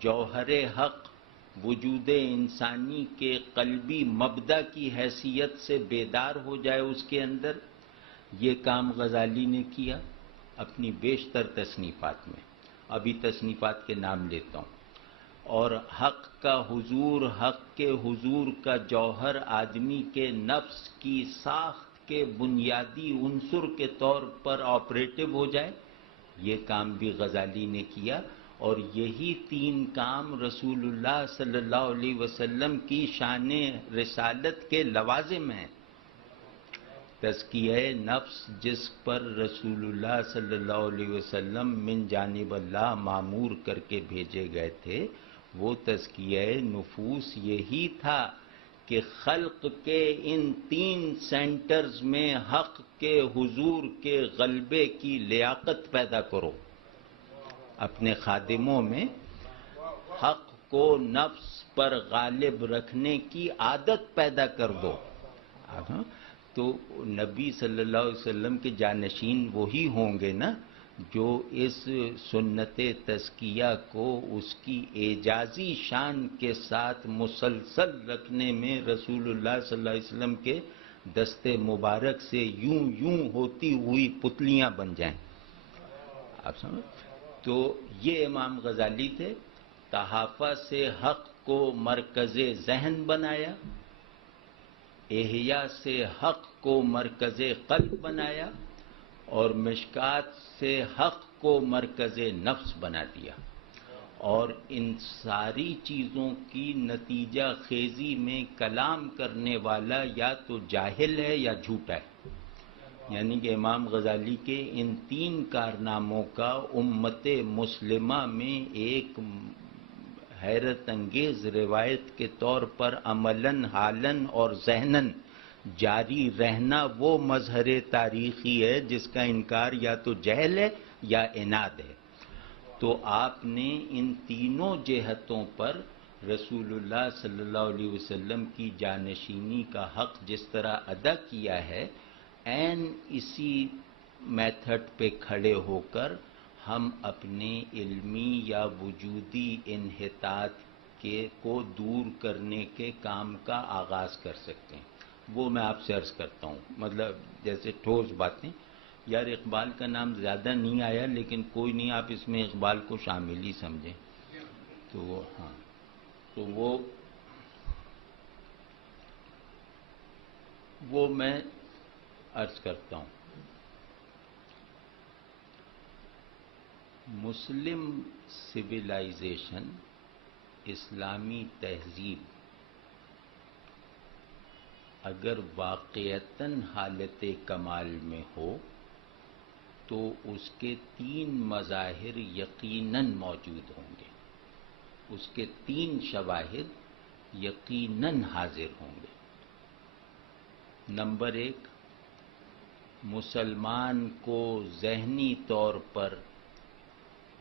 جوہر حق وجود انسانی کے قلبی مبدا کی حیثیت سے بیدار ہو جائے اس کے اندر، یہ کام غزالی نے کیا اپنی بیشتر تصنیفات میں۔ ابھی تصنیفات کے نام لیتا ہوں۔ اور حق کا حضور، حق کے حضور کا جوہر آدمی کے نفس کی ساخت کے بنیادی عنصر کے طور پر آپریٹو ہو جائے، یہ کام بھی غزالی نے کیا، اور یہی تین کام رسول اللہ صلی اللہ علیہ وسلم کی شان رسالت کے لوازم ہیں۔ تزکیہ نفس جس پر رسول اللہ صلی اللہ علیہ وسلم من جانب اللہ مامور کر کے بھیجے گئے تھے، وہ تزکیہ نفوس یہی تھا کہ خلق کے ان تین سینٹرز میں حق کے حضور کے غلبے کی لیاقت پیدا کرو، اپنے خادموں میں حق کو نفس پر غالب رکھنے کی عادت پیدا کر دو۔ تو نبی صلی اللہ علیہ وسلم کے جانشین وہی ہوں گے نا جو اس سنت تزکیہ کو اس کی اعجازی شان کے ساتھ مسلسل رکھنے میں رسول اللہ صلی اللہ علیہ وسلم کے دست مبارک سے یوں ہوتی ہوئی پتلیاں بن جائیں۔ آپ سمجھ؟ تو یہ امام غزالی تھے۔ تحافہ سے حق کو مرکز ذہن بنایا، احیاء سے حق کو مرکز قلب بنایا، اور مشکات سے حق کو مرکز نفس بنا دیا، اور ان ساری چیزوں کی نتیجہ خیزی میں کلام کرنے والا یا تو جاہل ہے یا جھوٹا ہے. یعنی کہ امام غزالی کے ان 3 کارناموں کا امت مسلمہ میں ایک حیرت انگیز روایت کے طور پر عملاً حالاً اور ذہناً جاری رہنا وہ مظہر تاریخی ہے جس کا انکار یا تو جہل ہے یا عناد ہے. تو آپ نے ان تینوں جہتوں پر رسول اللہ صلی اللہ علیہ وسلم کی جانشینی کا حق جس طرح ادا کیا ہے، عین اسی میتھڈ پہ کھڑے ہو کر ہم اپنے علمی یا وجودی انحطاط کو دور کرنے کے کام کا آغاز کر سکتے ہیں. وہ میں آپ سے عرض کرتا ہوں، مطلب جیسے ٹھوس باتیں. یار اقبال کا نام زیادہ نہیں آیا، لیکن کوئی نہیں، آپ اس میں اقبال کو شامل ہی سمجھیں. تو ہاں، تو وہ میں عرض کرتا ہوں. مسلم سویلائزیشن، اسلامی تہذیب اگر واقعتاً حالت کمال میں ہو تو اس کے 3 مظاہر یقیناً موجود ہوں گے، اس کے 3 شواہد یقیناً حاضر ہوں گے. نمبر 1، مسلمان کو ذہنی طور پر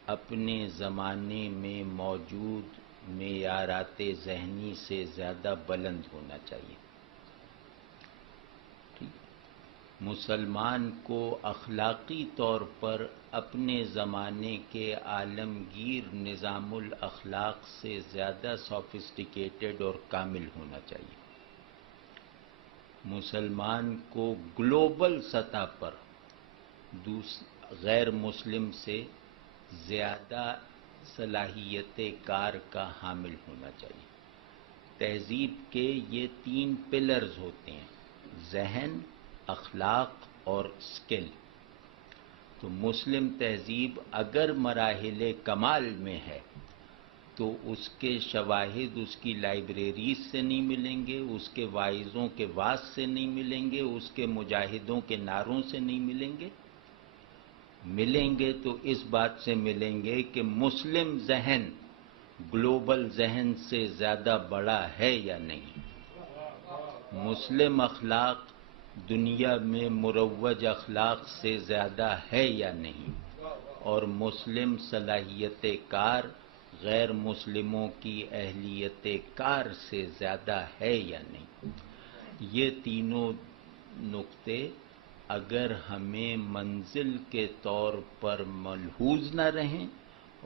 اپنے زمانے میں موجود معیارات ذہنی سے زیادہ بلند ہونا چاہیے. مسلمان کو اخلاقی طور پر اپنے زمانے کے عالمگیر نظام الاخلاق سے زیادہ سوفسٹیکیٹڈ اور کامل ہونا چاہیے. مسلمان کو گلوبل سطح پر غیر مسلم سے زیادہ صلاحیت کار کا حامل ہونا چاہیے. تہذیب کے یہ 3 پلرز ہوتے ہیں، ذہن، اخلاق اور اسکل. تو مسلم تہذیب اگر مراحل کمال میں ہے تو اس کے شواہد اس کی لائبریریز سے نہیں ملیں گے، اس کے واعظوں کے وعظ سے نہیں ملیں گے، اس کے مجاہدوں کے نعروں سے نہیں ملیں گے. ملیں گے تو اس بات سے ملیں گے کہ مسلم ذہن گلوبل ذہن سے زیادہ بڑا ہے یا نہیں، مسلم اخلاق دنیا میں مروج اخلاق سے زیادہ ہے یا نہیں، اور مسلم صلاحیت کار غیر مسلموں کی اہلیت کار سے زیادہ ہے یا نہیں. یہ تینوں نقطے اگر ہمیں منزل کے طور پر ملحوظ نہ رہیں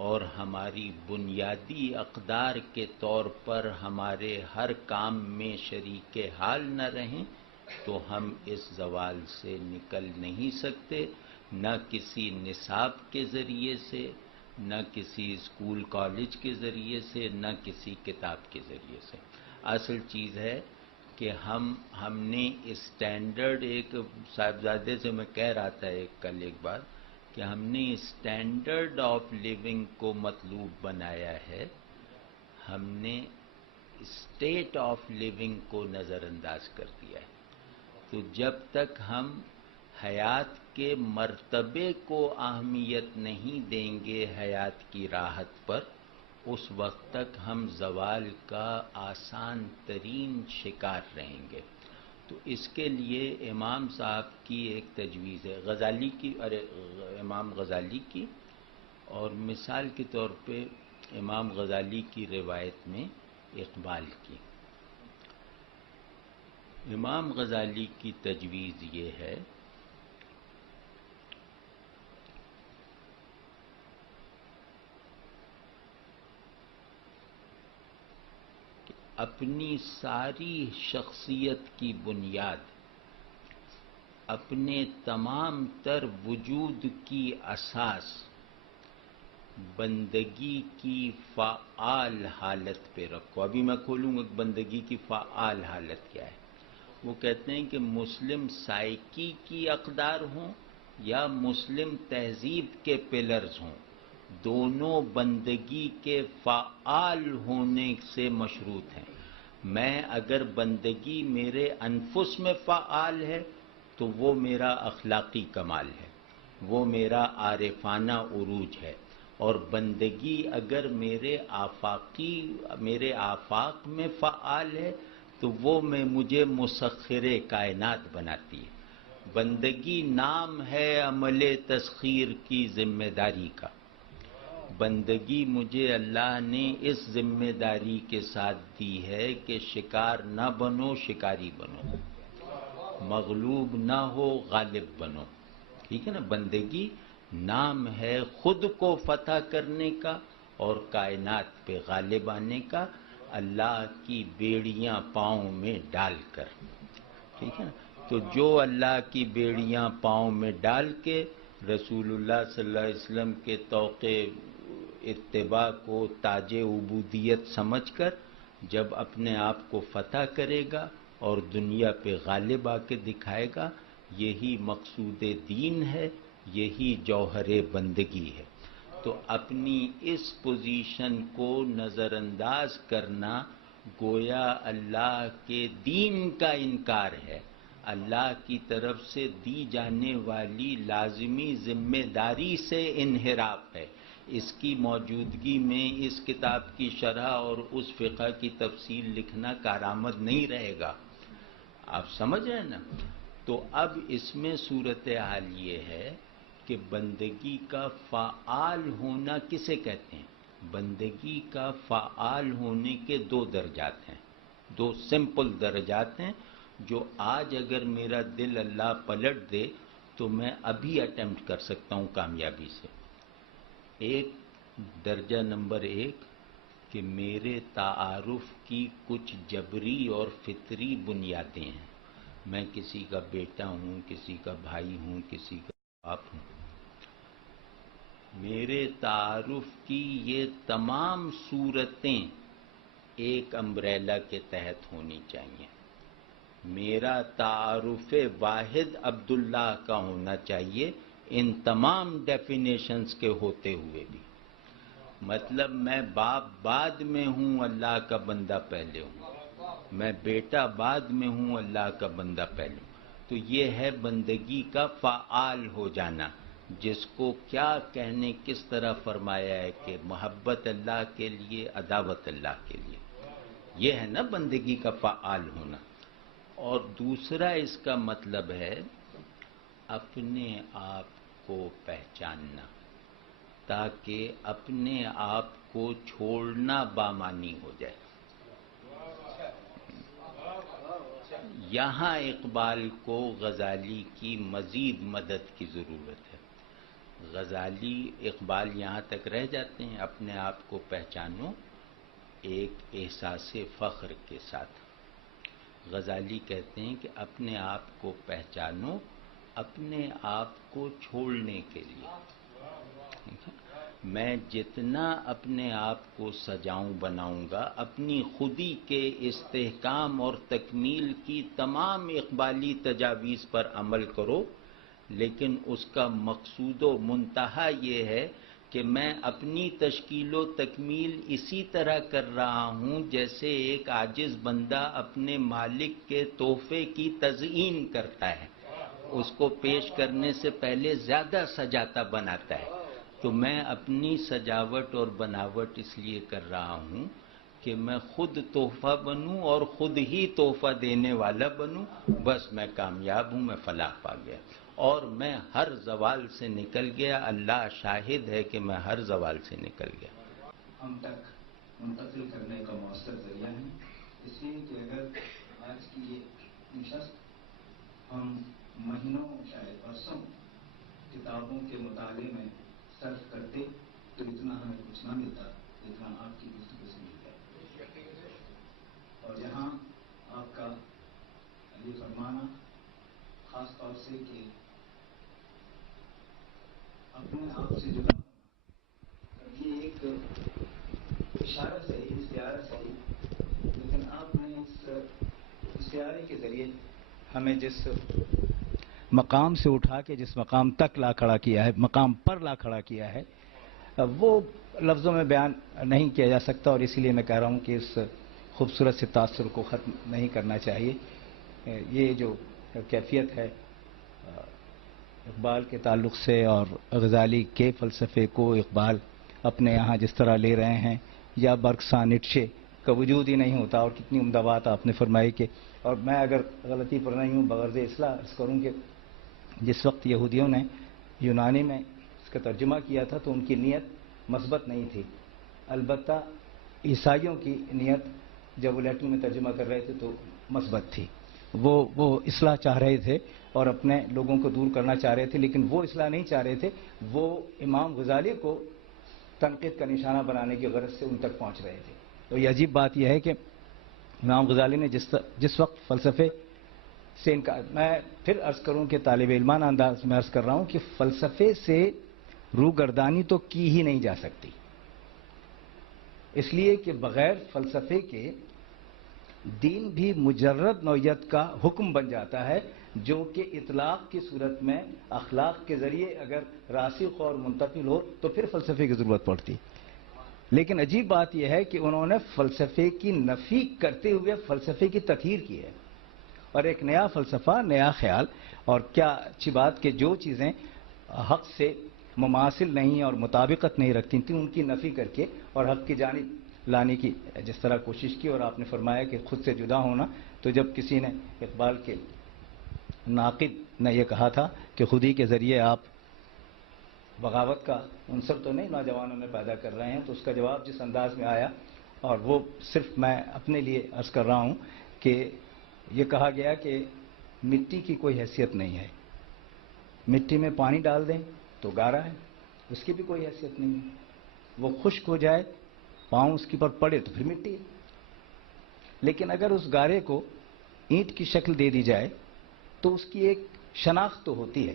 اور ہماری بنیادی اقدار کے طور پر ہمارے ہر کام میں شریک حال نہ رہیں تو ہم اس زوال سے نکل نہیں سکتے، نہ کسی نصاب کے ذریعے سے، نہ کسی اسکول کالج کے ذریعے سے، نہ کسی کتاب کے ذریعے سے. اصل چیز ہے کہ ہم نے اسٹینڈرڈ، ایک صاحبزادے سے میں کہہ رہا تھا کل ایک بار کہ ہم نے اسٹینڈرڈ آف لیونگ کو مطلوب بنایا ہے، ہم نے اسٹیٹ آف لیونگ کو نظر انداز کر دیا ہے. تو جب تک ہم حیات کے مرتبے کو اہمیت نہیں دیں گے حیات کی راحت پر، اس وقت تک ہم زوال کا آسان ترین شکار رہیں گے. تو اس کے لیے امام صاحب کی ایک تجویز ہے، غزالی کی، امام غزالی کی، اور مثال کے طور پہ امام غزالی کی روایت میں اقبال کی. امام غزالی کی تجویز یہ ہے کہ اپنی ساری شخصیت کی بنیاد، اپنے تمام تر وجود کی اساس بندگی کی فعال حالت پہ رکھو. ابھی میں کھولوں گا کہ بندگی کی فعال حالت کیا ہے. وہ کہتے ہیں کہ مسلم سائیکی کی اقدار ہوں یا مسلم تہذیب کے پلرز ہوں، دونوں بندگی کے فعال ہونے سے مشروط ہیں۔ میں اگر بندگی میرے انفس میں فعال ہے تو وہ میرا اخلاقی کمال ہے، وہ میرا عارفانہ عروج ہے، اور بندگی اگر میرے آفاق میں فعال ہے تو وہ مجھے مسخر کائنات بناتی ہے۔ بندگی نام ہے عمل تسخیر کی ذمہ داری کا۔ بندگی مجھے اللہ نے اس ذمہ داری کے ساتھ دی ہے کہ شکار نہ بنو، شکاری بنو، مغلوب نہ ہو، غالب بنو۔ ٹھیک ہے نا؟ بندگی نام ہے خود کو فتح کرنے کا اور کائنات پہ غالب آنے کا، اللہ کی بیڑیاں پاؤں میں ڈال کر۔ ٹھیک ہے نا؟ تو جو اللہ کی بیڑیاں پاؤں میں ڈال کے رسول اللہ صلی اللہ علیہ وسلم کے طوق اتباع کو تاج عبودیت سمجھ کر جب اپنے آپ کو فتح کرے گا اور دنیا پہ غالب آ کے دکھائے گا، یہی مقصود دین ہے، یہی جوہر بندگی ہے۔ تو اپنی اس پوزیشن کو نظر انداز کرنا گویا اللہ کے دین کا انکار ہے، اللہ کی طرف سے دی جانے والی لازمی ذمہ داری سے انحراف ہے۔ اس کی موجودگی میں اس کتاب کی شرح اور اس فقہ کی تفصیل لکھنا کارآمد نہیں رہے گا۔ آپ سمجھ رہے ہیں نا؟ تو اب اس میں صورتحال یہ ہے کہ بندگی کا فعال ہونا کسے کہتے ہیں؟ بندگی کا فعال ہونے کے دو درجات ہیں، دو سمپل درجات ہیں جو آج اگر میرا دل اللہ پلٹ دے تو میں ابھی اٹیمپٹ کر سکتا ہوں کامیابی سے۔ ایک درجہ نمبر 1 کہ میرے تعارف کی کچھ جبری اور فطری بنیادیں ہیں، میں کسی کا بیٹا ہوں، کسی کا بھائی ہوں، کسی کا باپ ہوں۔ میرے تعارف کی یہ تمام صورتیں ایک امبریلا کے تحت ہونی چاہیے۔ میرا تعارف واحد عبداللہ کا ہونا چاہیے ان تمام ڈیفینیشنز کے ہوتے ہوئے بھی۔ مطلب میں باپ بعد میں ہوں، اللہ کا بندہ پہلے ہوں، میں بیٹا بعد میں ہوں، اللہ کا بندہ پہلے ہوں۔ تو یہ ہے بندگی کا فعال ہو جانا، جس کو کیا کہنے کس طرح فرمایا ہے کہ محبت اللہ کے لیے، عداوت اللہ کے لیے، یہ ہے نا بندگی کا فعال ہونا۔ اور دوسرا اس کا مطلب ہے اپنے آپ کو پہچاننا، تاکہ اپنے آپ کو چھوڑنا بامانی ہو جائے۔ یہاں اقبال کو غزالی کی مزید مدد کی ضرورت ہے۔ غزالی اقبال یہاں تک رہ جاتے ہیں اپنے آپ کو پہچانو ایک احساس فخر کے ساتھ۔ غزالی کہتے ہیں کہ اپنے آپ کو پہچانو اپنے آپ کو چھوڑنے کے لیے۔ میں جتنا اپنے آپ کو سجاؤں بناؤں گا، اپنی خودی کے استحکام اور تکمیل کی تمام اقبالی تجاویز پر عمل کرو، لیکن اس کا مقصود و منتہا یہ ہے کہ میں اپنی تشکیل و تکمیل اسی طرح کر رہا ہوں جیسے ایک عاجز بندہ اپنے مالک کے تحفے کی تزئین کرتا ہے، اس کو پیش کرنے سے پہلے زیادہ سجاتا بناتا ہے۔ تو میں اپنی سجاوٹ اور بناوٹ اس لیے کر رہا ہوں کہ میں خود تحفہ بنوں اور خود ہی تحفہ دینے والا بنوں، بس میں کامیاب ہوں، میں فلاح پا گیا، اور میں ہر زوال سے نکل گیا، اللہ شاہد ہے کہ میں ہر زوال سے نکل گیا۔ ہم تک منتقل کرنے کا مؤثر ذریعہ ہے، اس لیے کہ اگر آج کی یہ نشست ہم مہینوں شاید برسوں کتابوں کے مطالعے میں صرف کرتے تو اتنا ہمیں کچھ نہ ملتا جتنا آپ کی گفتگو سے ملتا ہے۔ اور یہاں آپ کا یہ فرمانا خاص طور سے کہ اپنے آپ سے جدا ہونا، یہ ایک اشارہ صحیح، استعارہ صحیح، لیکن آپ نے اس استعارے کے ذریعے ہمیں جس مقام سے اٹھا کے جس مقام تک لا کھڑا کیا ہے، مقام پر لا کھڑا کیا ہے، وہ لفظوں میں بیان نہیں کیا جا سکتا، اور اسی لیے میں کہہ رہا ہوں کہ اس خوبصورت سے تاثر کو ختم نہیں کرنا چاہیے. یہ جو کیفیت ہے اقبال کے تعلق سے اور غزالی کے فلسفے کو اقبال اپنے یہاں جس طرح لے رہے ہیں، یا برکسا نیٹشے کا وجود ہی نہیں ہوتا. اور کتنی عمدہ بات آپ نے فرمائی کہ، اور میں اگر غلطی پر نہیں ہوں بغرض اصلاح عرض کروں کہ جس وقت یہودیوں نے یونانی میں اس کا ترجمہ کیا تھا تو ان کی نیت مثبت نہیں تھی. البتہ عیسائیوں کی نیت جب وہ لیٹن میں ترجمہ کر رہے تھے تو مثبت تھی. وہ اصلاح چاہ رہے تھے اور اپنے لوگوں کو دور کرنا چاہ رہے تھے، لیکن وہ اصلاح نہیں چاہ رہے تھے، وہ امام غزالی کو تنقید کا نشانہ بنانے کی غرض سے ان تک پہنچ رہے تھے. تو یہ عجیب بات یہ ہے کہ امام غزالی نے جس وقت فلسفے سے انکار، میں پھر عرض کروں کہ طالب علمانہ انداز میں عرض کر رہا ہوں کہ فلسفے سے روگردانی تو کی ہی نہیں جا سکتی، اس لیے کہ بغیر فلسفے کے دین بھی مجرد نوعیت کا حکم بن جاتا ہے، جو کہ اطلاق کی صورت میں اخلاق کے ذریعے اگر راسخ اور منتقل ہو تو پھر فلسفے کی ضرورت پڑتی. لیکن عجیب بات یہ ہے کہ انہوں نے فلسفے کی نفی کرتے ہوئے فلسفے کی تطہیر کی ہے، اور ایک نیا فلسفہ، نیا خیال. اور کیا اچھی بات کہ جو چیزیں حق سے مماثل نہیں اور مطابقت نہیں رکھتی تھیں ان کی نفی کر کے اور حق کی جانب لانے کی جس طرح کوشش کی. اور آپ نے فرمایا کہ خود سے جدا ہونا، تو جب کسی نے اقبال کے ناقد نے یہ کہا تھا کہ خودی کے ذریعے آپ بغاوت کا عنصر تو نہیں نوجوانوں میں پیدا کر رہے ہیں، تو اس کا جواب جس انداز میں آیا، اور وہ صرف میں اپنے لیے عرض کر رہا ہوں کہ یہ کہا گیا کہ مٹی کی کوئی حیثیت نہیں ہے، مٹی میں پانی ڈال دیں تو گارا ہے، اس کی بھی کوئی حیثیت نہیں ہے. وہ خشک ہو جائے، پاؤں اس کے پر پڑے تو پھر مٹی ہے. لیکن اگر اس گارے کو اینٹ کی شکل دے دی جائے تو اس کی ایک شناخت تو ہوتی ہے،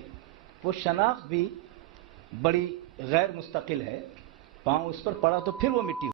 وہ شناخت بھی بڑی غیر مستقل ہے. پاؤں اس پر پڑا تو پھر وہ مٹی